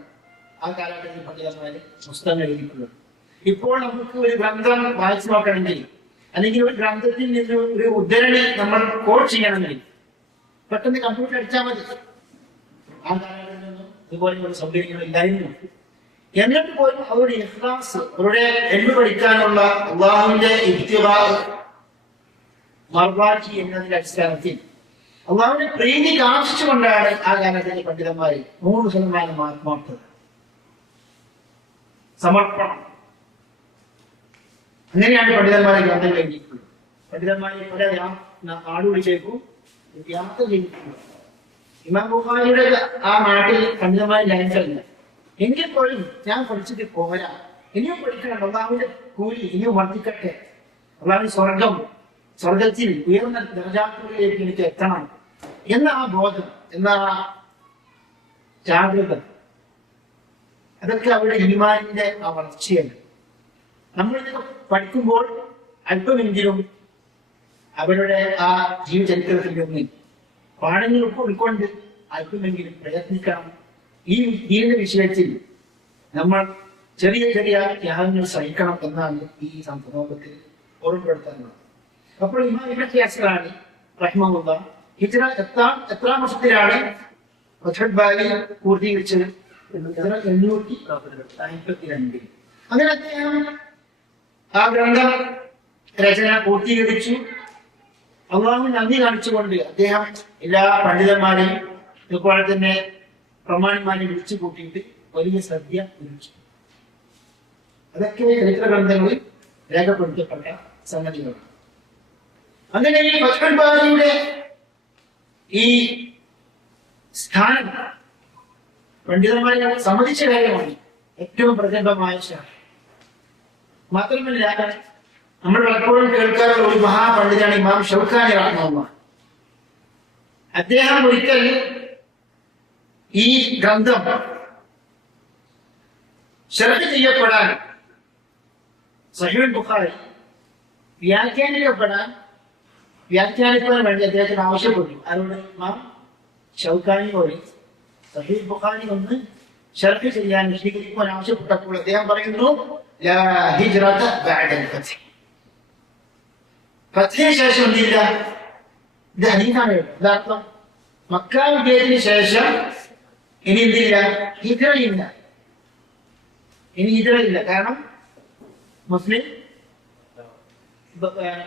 ആ കാലഘട്ടത്തിൽ പണ്ഡിതന്മാര് പുസ്തകങ്ങൾ എഴുതിയിട്ടുള്ളത്. ഇപ്പോൾ നമുക്ക് ഒരു ഗ്രന്ഥം വായിച്ചു നോക്കണമെങ്കിൽ അല്ലെങ്കിൽ ഒരു ഗ്രന്ഥത്തിൽ നിന്ന് ഒരു ഉദ്ധരണി നമ്മൾ കോഡ് ചെയ്യണമെങ്കിൽ പെട്ടെന്ന് കമ്പ്യൂട്ടർ അടിച്ചാൽ മതി. ആ കാലഘട്ടത്തിൽ ഇതുപോലെയുള്ള സൗകര്യങ്ങൾ ഇല്ലായിരുന്നു. എന്നിട്ട് പോലും അവരുടെ ഇഖ്ലാസ്, അവരുടെ എണ്ണു പഠിക്കാനുള്ള അള്ളാഹുവിന്റെ ഇത്തിബാ മർവാക്കി എന്നതിന്റെ അടിസ്ഥാനത്തിൽ അള്ളാഹുവിന്റെ പ്രീതി കാക്ഷിച്ചുകൊണ്ടാണ് ആ കാലഘട്ടത്തിലെ പണ്ഡിതന്മാർ 100% ആത്മാർത്ഥത, സമർപ്പണം, അങ്ങനെയാണ് പണ്ഡിതന്മാരെ ഗ്രന്ഥങ്ങൾ എഴുതിയിട്ടുള്ളത്. പണ്ഡിതന്മാരെ പല നാടുകളിലേക്കും യാത്ര ചെയ്തിട്ടുള്ളത്. ഇമാം ബുഖാരിയുടെ ആ നാട്ടിൽ പണ്ഡിതന്മാരെ ലൈൻസല്ല. എങ്കിൽ പോലും ഞാൻ പഠിച്ചിട്ട് പോരാ, ഇനിയും പഠിക്കണം, അള്ളാഹുവിന്റെ കൂലി ഇനിയും വർദ്ധിക്കട്ടെ, അള്ളാഹുവിന്റെ സ്വർഗത്തിൽ ഉയർന്ന ദർജാക്കളിലേക്ക് എനിക്ക് എത്തണം എന്ന ആ ബോധം, എന്ന ആ ജാഗ്രത, അതൊക്കെ അവരുടെ ഈമാനിന്റെ ആ വളർച്ചയാണ്. നമ്മളിതൊക്കെ പഠിക്കുമ്പോൾ അല്പമെങ്കിലും അവരുടെ ആ ജീവചരിത്രത്തിൽ നിന്ന് പാഠങ്ങൾ ഉൾക്കൊണ്ട് അല്പമെങ്കിലും പ്രയത്നിക്കണം. ഈ ദീനിന്റെ വിഷയത്തിൽ നമ്മൾ ചെറിയ ചെറിയ ത്യാഗങ്ങൾ സഹിക്കണം എന്നാണ് ഈ സന്ദർഭത്തിൽ ഓർമ്മപ്പെടുത്താനുള്ളത്. അപ്പോൾ ഇമാം ഇബ്നു അസ്ഖലാനി റഹിമഹുല്ലാഹ് ഹിജ്റ എത്രാം വർഷത്തിലാണ് ഫത്ഹുൽ ബാരി പൂർത്തീകരിച്ചത്? 842. അങ്ങനെ അദ്ദേഹം ആ ഗ്രന്ഥം രചന പൂർത്തീകരിച്ചു. അള്ളാഹുവിന് നന്ദി കാണിച്ചുകൊണ്ട് അദ്ദേഹം എല്ലാ പണ്ഡിതന്മാരെയും ഇതുപോലെ തന്നെ പ്രമാണിമാരെ വിളിച്ചു കൂട്ടിയിട്ട് വലിയ സദ്യ ഒരുക്കി. അതൊക്കെ ചരിത്ര ഗ്രന്ഥങ്ങളിൽ രേഖപ്പെടുത്തപ്പെട്ട സംഗതികളാണ്. അങ്ങനെ ഈ ഫത്ഹുൽ ബാരിയുടെ ഈ സ്ഥാനം പണ്ഡിതന്മാരെ സമ്മതിച്ച കാര്യമാണ്. ഏറ്റവും പ്രഗത്ഭമായ ശാഖ മാത്രമല്ല, നമ്മൾ പലപ്പോഴും കേൾക്കാറുള്ള ഒരു മഹാപണ്ഡിതനാണ് ഇമാം ഷൗക്കാനി റഹ്മത്തുള്ളാഹി. അദ്ദേഹം ഒരിക്കൽ ഈ ഗ്രന്ഥം ശർഹ് ചെയ്യപ്പെടാൻ, സഹീഹുൽ ബുഖാരി വ്യാഖ്യാനിക്കാൻ വേണ്ടി അദ്ദേഹത്തിന് ആവശ്യപ്പെട്ടു. അതുകൊണ്ട് ഇമാം ഷൗക്കാനിയോട് സഹീഹുൽ ബുഖാരി ഒന്ന് ശർഹ് ചെയ്യാൻ വിശദീകരിക്കാൻ ആവശ്യപ്പെട്ടപ്പോൾ അദ്ദേഹം പറയുന്നു, ലാ ഹിജ്റത ബഅദൽ ഫത്ഹ്. ഫത്ഹിന് ശേഷം എന്തില്ല? ഇത് ഹദീസാണ്. യഥാർത്ഥം മക്ക വിജയത്തിന് ശേഷം ഇനി എന്തില്ല? ഹിജ്റയില്ല. ഇനി ഹിജ്റയില്ല. കാരണം മുസ്ലിം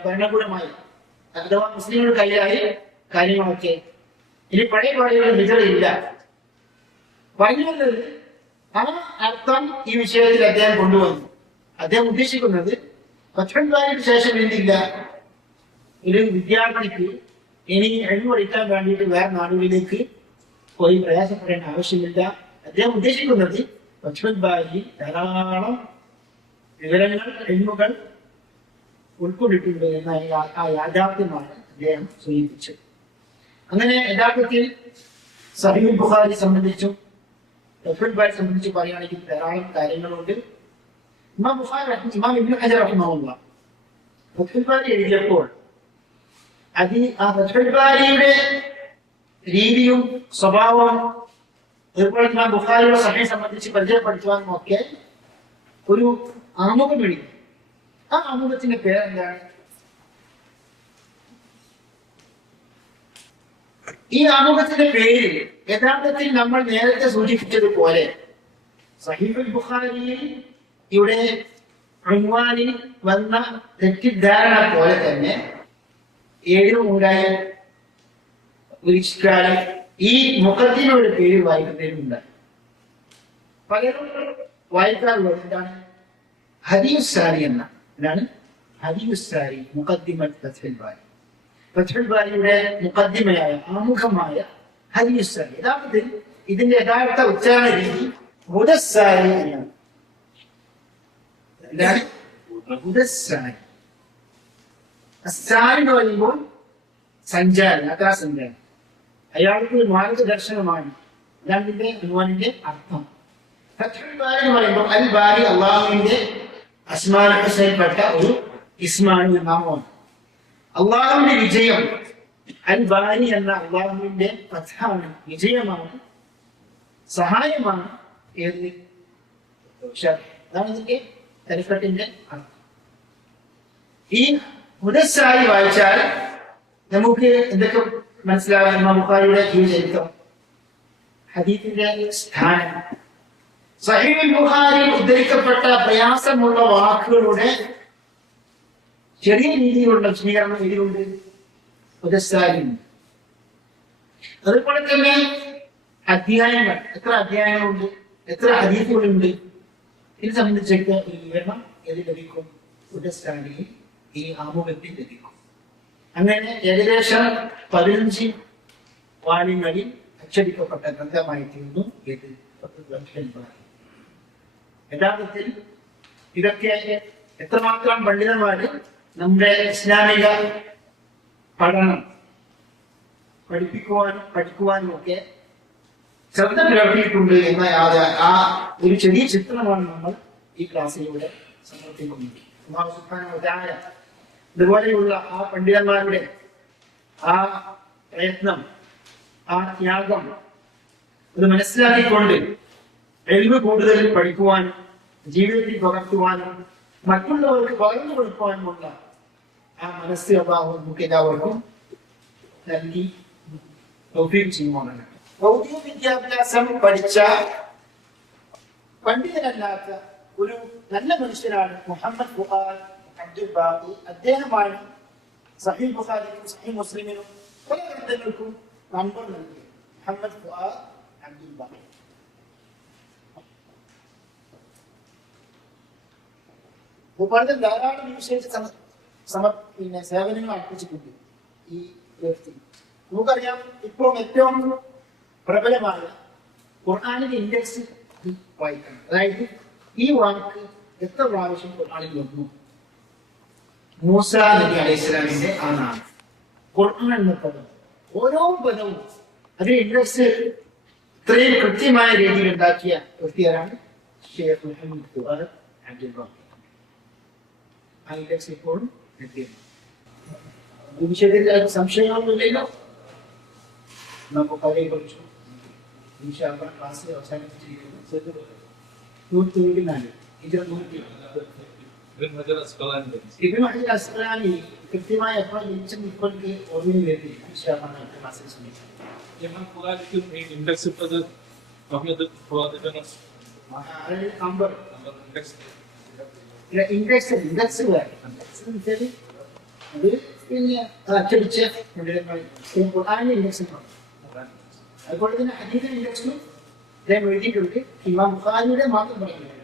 ഭരണകൂടമായി, അഥവാ മുസ്ലിങ്ങളുടെ കയ്യിലായി കാര്യങ്ങളൊക്കെ. ഇനി പഴയ പാടിയുള്ള ഹിജ്റയില്ല. പറയുന്നത് ആ അർത്ഥം ഈ വിഷയത്തിൽ അദ്ദേഹം കൊണ്ടുവന്നു. അദ്ദേഹം ഉദ്ദേശിക്കുന്നത് ഫത്ഹുൽ ബാരിക്ക് ശേഷം എന്തില്ല? ഒരു വിദ്യാർത്ഥിക്ക് ഇനി എഴുതി പഠിക്കാൻ വേണ്ടിയിട്ട് വേറെ നാടുകളിലേക്ക് പോയി പ്രയാസപ്പെടേണ്ട ആവശ്യമില്ല. അദ്ദേഹം ഉദ്ദേശിക്കുന്നത് ഫത്ഹുൽ ബാരി ധാരാളം വിവരങ്ങൾ എഴുതുകൾ ഉൾക്കൊണ്ടിട്ടുണ്ട് എന്ന ആ യാഥാർത്ഥ്യമാണ് അദ്ദേഹം സൂചിപ്പിച്ചത്. അങ്ങനെ യഥാർത്ഥത്തിൽ സഹീഹുൽ ബുഖാരി സംബന്ധിച്ചും ഫത്ഹുൽ ബാരി സംബന്ധിച്ച് പറയുകയാണെങ്കിൽ ധാരാളം കാര്യങ്ങളുണ്ട്. ഇമാം ഇബ്നു ഹജർ റഹിമഹുല്ലാഹ് ഫത്ഹുൽ ബാരി എഴുതിയപ്പോൾ ആ ഫത്ഹുൽ ബാരിയുടെ രീതിയും സ്വഭാവവും അതുപോലെ ഇമാം ബുഖാരിയുടെ സഹീഹ് സംബന്ധിച്ച് പരിചയപ്പെടുത്തുവാനും ഒക്കെ ഒരു ആമുഖം എഴുതി. ആ ആമുഖത്തിന്റെ പേരെന്താണ്? ഈ ആമുഖത്തിന്റെ പേര് യഥാർത്ഥത്തിൽ നമ്മൾ നേരത്തെ സൂചിപ്പിച്ചതുപോലെ സഹീഹുൽ ബുഖാരിയിൽ ഇവിടെ ഉൻവാനിൽ വന്ന തെറ്റിദ്ധാരണ പോലെ തന്നെ ഏഴുമുണ്ടായി ഒരിക്കാലം ഈ മുഖത്തിനൊരു പേര് വായിക്കുന്നതിനുണ്ട്. പലരും വായിക്കാറുള്ളത് എന്താണ്? ഹദിയുസ്സാരി എന്നാണ്. ഹദിയുസ്സാരി മുഖദ്ദിമത്ത് ഫത്ഹുൽ ബാരി. ഫത്ഹുൽ ബാരിയുടെ മുഖദ്ദിമയായ ആമുഖമായ ഹദിയുസ്സാരി. യഥാർത്ഥത്തിൽ ഇതിന്റെ യഥാർത്ഥ ഉച്ചാരണ രീതി ഹുദസ്സാരി എന്നാണ്. എന്താണ് ഹുദസ്സാരി? അസ്സാരി എന്ന് പറയുമ്പോൾ സഞ്ചാരം, യാത്രാസഞ്ചാരം. അയാൾക്ക് ഒരു മാർഗദർശനമാണ്. ഇതാണ് ഇതിന്റെ ഉൻവാനിന്റെ അർത്ഥം. ഫത്ഹുൽ ബാരി എന്ന് പറയുമ്പോൾ അൽ ബാരി അള്ളാഹുവിന്റെ അസ്മാഉൽ ഹുസ്നയിൽപ്പെട്ട ഒരു ഇസ്മാണ്, നാമമാണ്. അള്ളാഹുവിന്റെ വിജയം അൽ ബാരി എന്ന അള്ളാഹുവിന്റെ ഫത്ഹാണ്, വിജയമാണ്, സഹായമാണ്. ഏത്? അതാണ് ഇതിന്റെ തരിഫത്തിന്റെ അർത്ഥം. ഈ മുദസ്സാരി വായിച്ചാൽ നമുക്ക് എന്തൊക്കെ മനസ്സിലാകാൻ? ഇമാം ബുഖാരിയുടെ ജീവചരിത്രം, ഹദീസിന്റെ സ്ഥാനം, സഹീഹുൽ ബുഖാരിയിൽ ഉദ്ധരിക്കപ്പെട്ട പ്രയാസമുള്ള വാക്കുകളുടെ ചെറിയ രീതിയിലുള്ള വിശദീകരണം ഇതിലുണ്ട്. മുദസ്സാരി. അതുപോലെ തന്നെ അധ്യായങ്ങൾ, എത്ര അധ്യായങ്ങളുണ്ട്, എത്ര ഹദീസുകളുണ്ട്, ഇത് സംബന്ധിച്ചൊക്കെ ഒരു വിവരണം ഏത് ലഭിക്കും? മുദസ്സാരിയിൽ ഈ ആമുഖത്തിൽ ലഭിക്കും. അങ്ങനെ ഏകദേശം 15 വാല്യങ്ങളിൽ അച്ചടിക്കപ്പെട്ട ഗ്രന്ഥമായി തീർന്നു ഇത് ഫത്ഹുൽ ബാരി. യഥാർത്ഥത്തിൽ ഇതൊക്കെ എത്രമാത്രം പണ്ഡിതന്മാര് നമ്മുടെ ഇസ്ലാമിക പഠനം പഠിക്കുവാനും ഒക്കെ ശ്രദ്ധ പുലർത്തിയിട്ടുണ്ട് എന്ന ആ ഒരു ചെറിയ ചിത്രമാണ് നമ്മൾ ഈ ക്ലാസ്സിലൂടെ സമർപ്പിക്കുന്നത്. അല്ലാഹു സുബ്ഹാനഹു വ തആല ഇതുപോലെയുള്ള ആ പണ്ഡിതന്മാരുടെ ആ പ്രയത്നം, ആ ത്യാഗം അത് മനസ്സിലാക്കിക്കൊണ്ട് എൽമ് കൂടുതൽ പഠിക്കുവാനും ജീവിതത്തിൽ പകർത്തുവാനും മറ്റുള്ളവർക്ക് പകർന്നു കൊടുക്കുവാനുമുള്ള ആ മനസ്സ് അല്ലാഹു നമുക്ക് എല്ലാവർക്കും നൽകി തൗഫീഖ് ചെയ്യുവാനാണ്. ഭൗതിക വിദ്യാഭ്യാസം പഠിച്ച പണ്ഡിതനല്ലാത്ത ഒരു നല്ല മനുഷ്യനാണ് മുഹമ്മദ് ഫുആദ് അബ്ദുൽ ബാഖി. അദ്ദേഹമാണ് സഹീഹ് ബുഖാരിക്കും സഹീഹ് മുസ്ലിമിനും പല ഗ്രന്ഥങ്ങൾക്കും നമ്പർ നൽകിയത്. മുഹമ്മദ് ഫുആദ് അബ്ദുൽ ബാഖി. ഭൂപാലത്തിൽ ധാരാളം വിശേഷ സേവനങ്ങൾ അർപ്പിച്ചിട്ടുണ്ട് ഈ വ്യക്തി. നമുക്കറിയാം, ഇപ്പോൾ ഏറ്റവും പ്രബലമായ ഖുർആനിന്റെ ഇൻഡെക്സ് വായിക്കണം. അതായത് ഈ വാക്ക് എത്ര പ്രാവശ്യം ഖുർആനിൽ വന്നു? മൂസ നബി അലൈഹി സ്വലാമിന്റെ ആ നാമം ഖുർആൻ എന്ന പദം, ഓരോ പദവും അതിന് ഇൻഡെക്സ് ഇത്രയും കൃത്യമായ രീതിയിൽ ഉണ്ടാക്കിയ വ്യക്തിയാരാണ്? ഷെയ്ഖ് മുഹമ്മദ് ഫുആദ് അബ്ദുൽ ബാഖി. ആ ഇൻഡെക്സ് ഇപ്പോഴും ലഭ്യമാണ്. ഈ വിഷയത്തിൽ സംശയമൊന്നുമില്ലല്ലോ. നമുക്ക് പഴയ കുറിച്ചു ക്ലാസ് അവസാനിപ്പിച്ചിരിക്കുന്നു. 124 ഇബ്നു ഹജർ അസ്ഖലാനി കൃത്യമായി എപ്പോൾ ജനിച്ച ഇപ്പോഴേക്ക് ഓർമ്മയിൽ വരുന്നില്ല. ക്ലാസ്സിൽ ശ്രമിച്ചു. ഇൻഡെക്സ് വേറെ അത് പിന്നെ അച്ചടിച്ച് ഇൻഡെക്സ്. അതുപോലെ തന്നെ ഹദീസിന്റെ ഇൻഡെക്സിലും ഇദ്ദേഹം എഴുതിയിട്ടുണ്ട്. ഇമാം ബുഖാരിയുടെ മാത്രം പറയുന്നത്.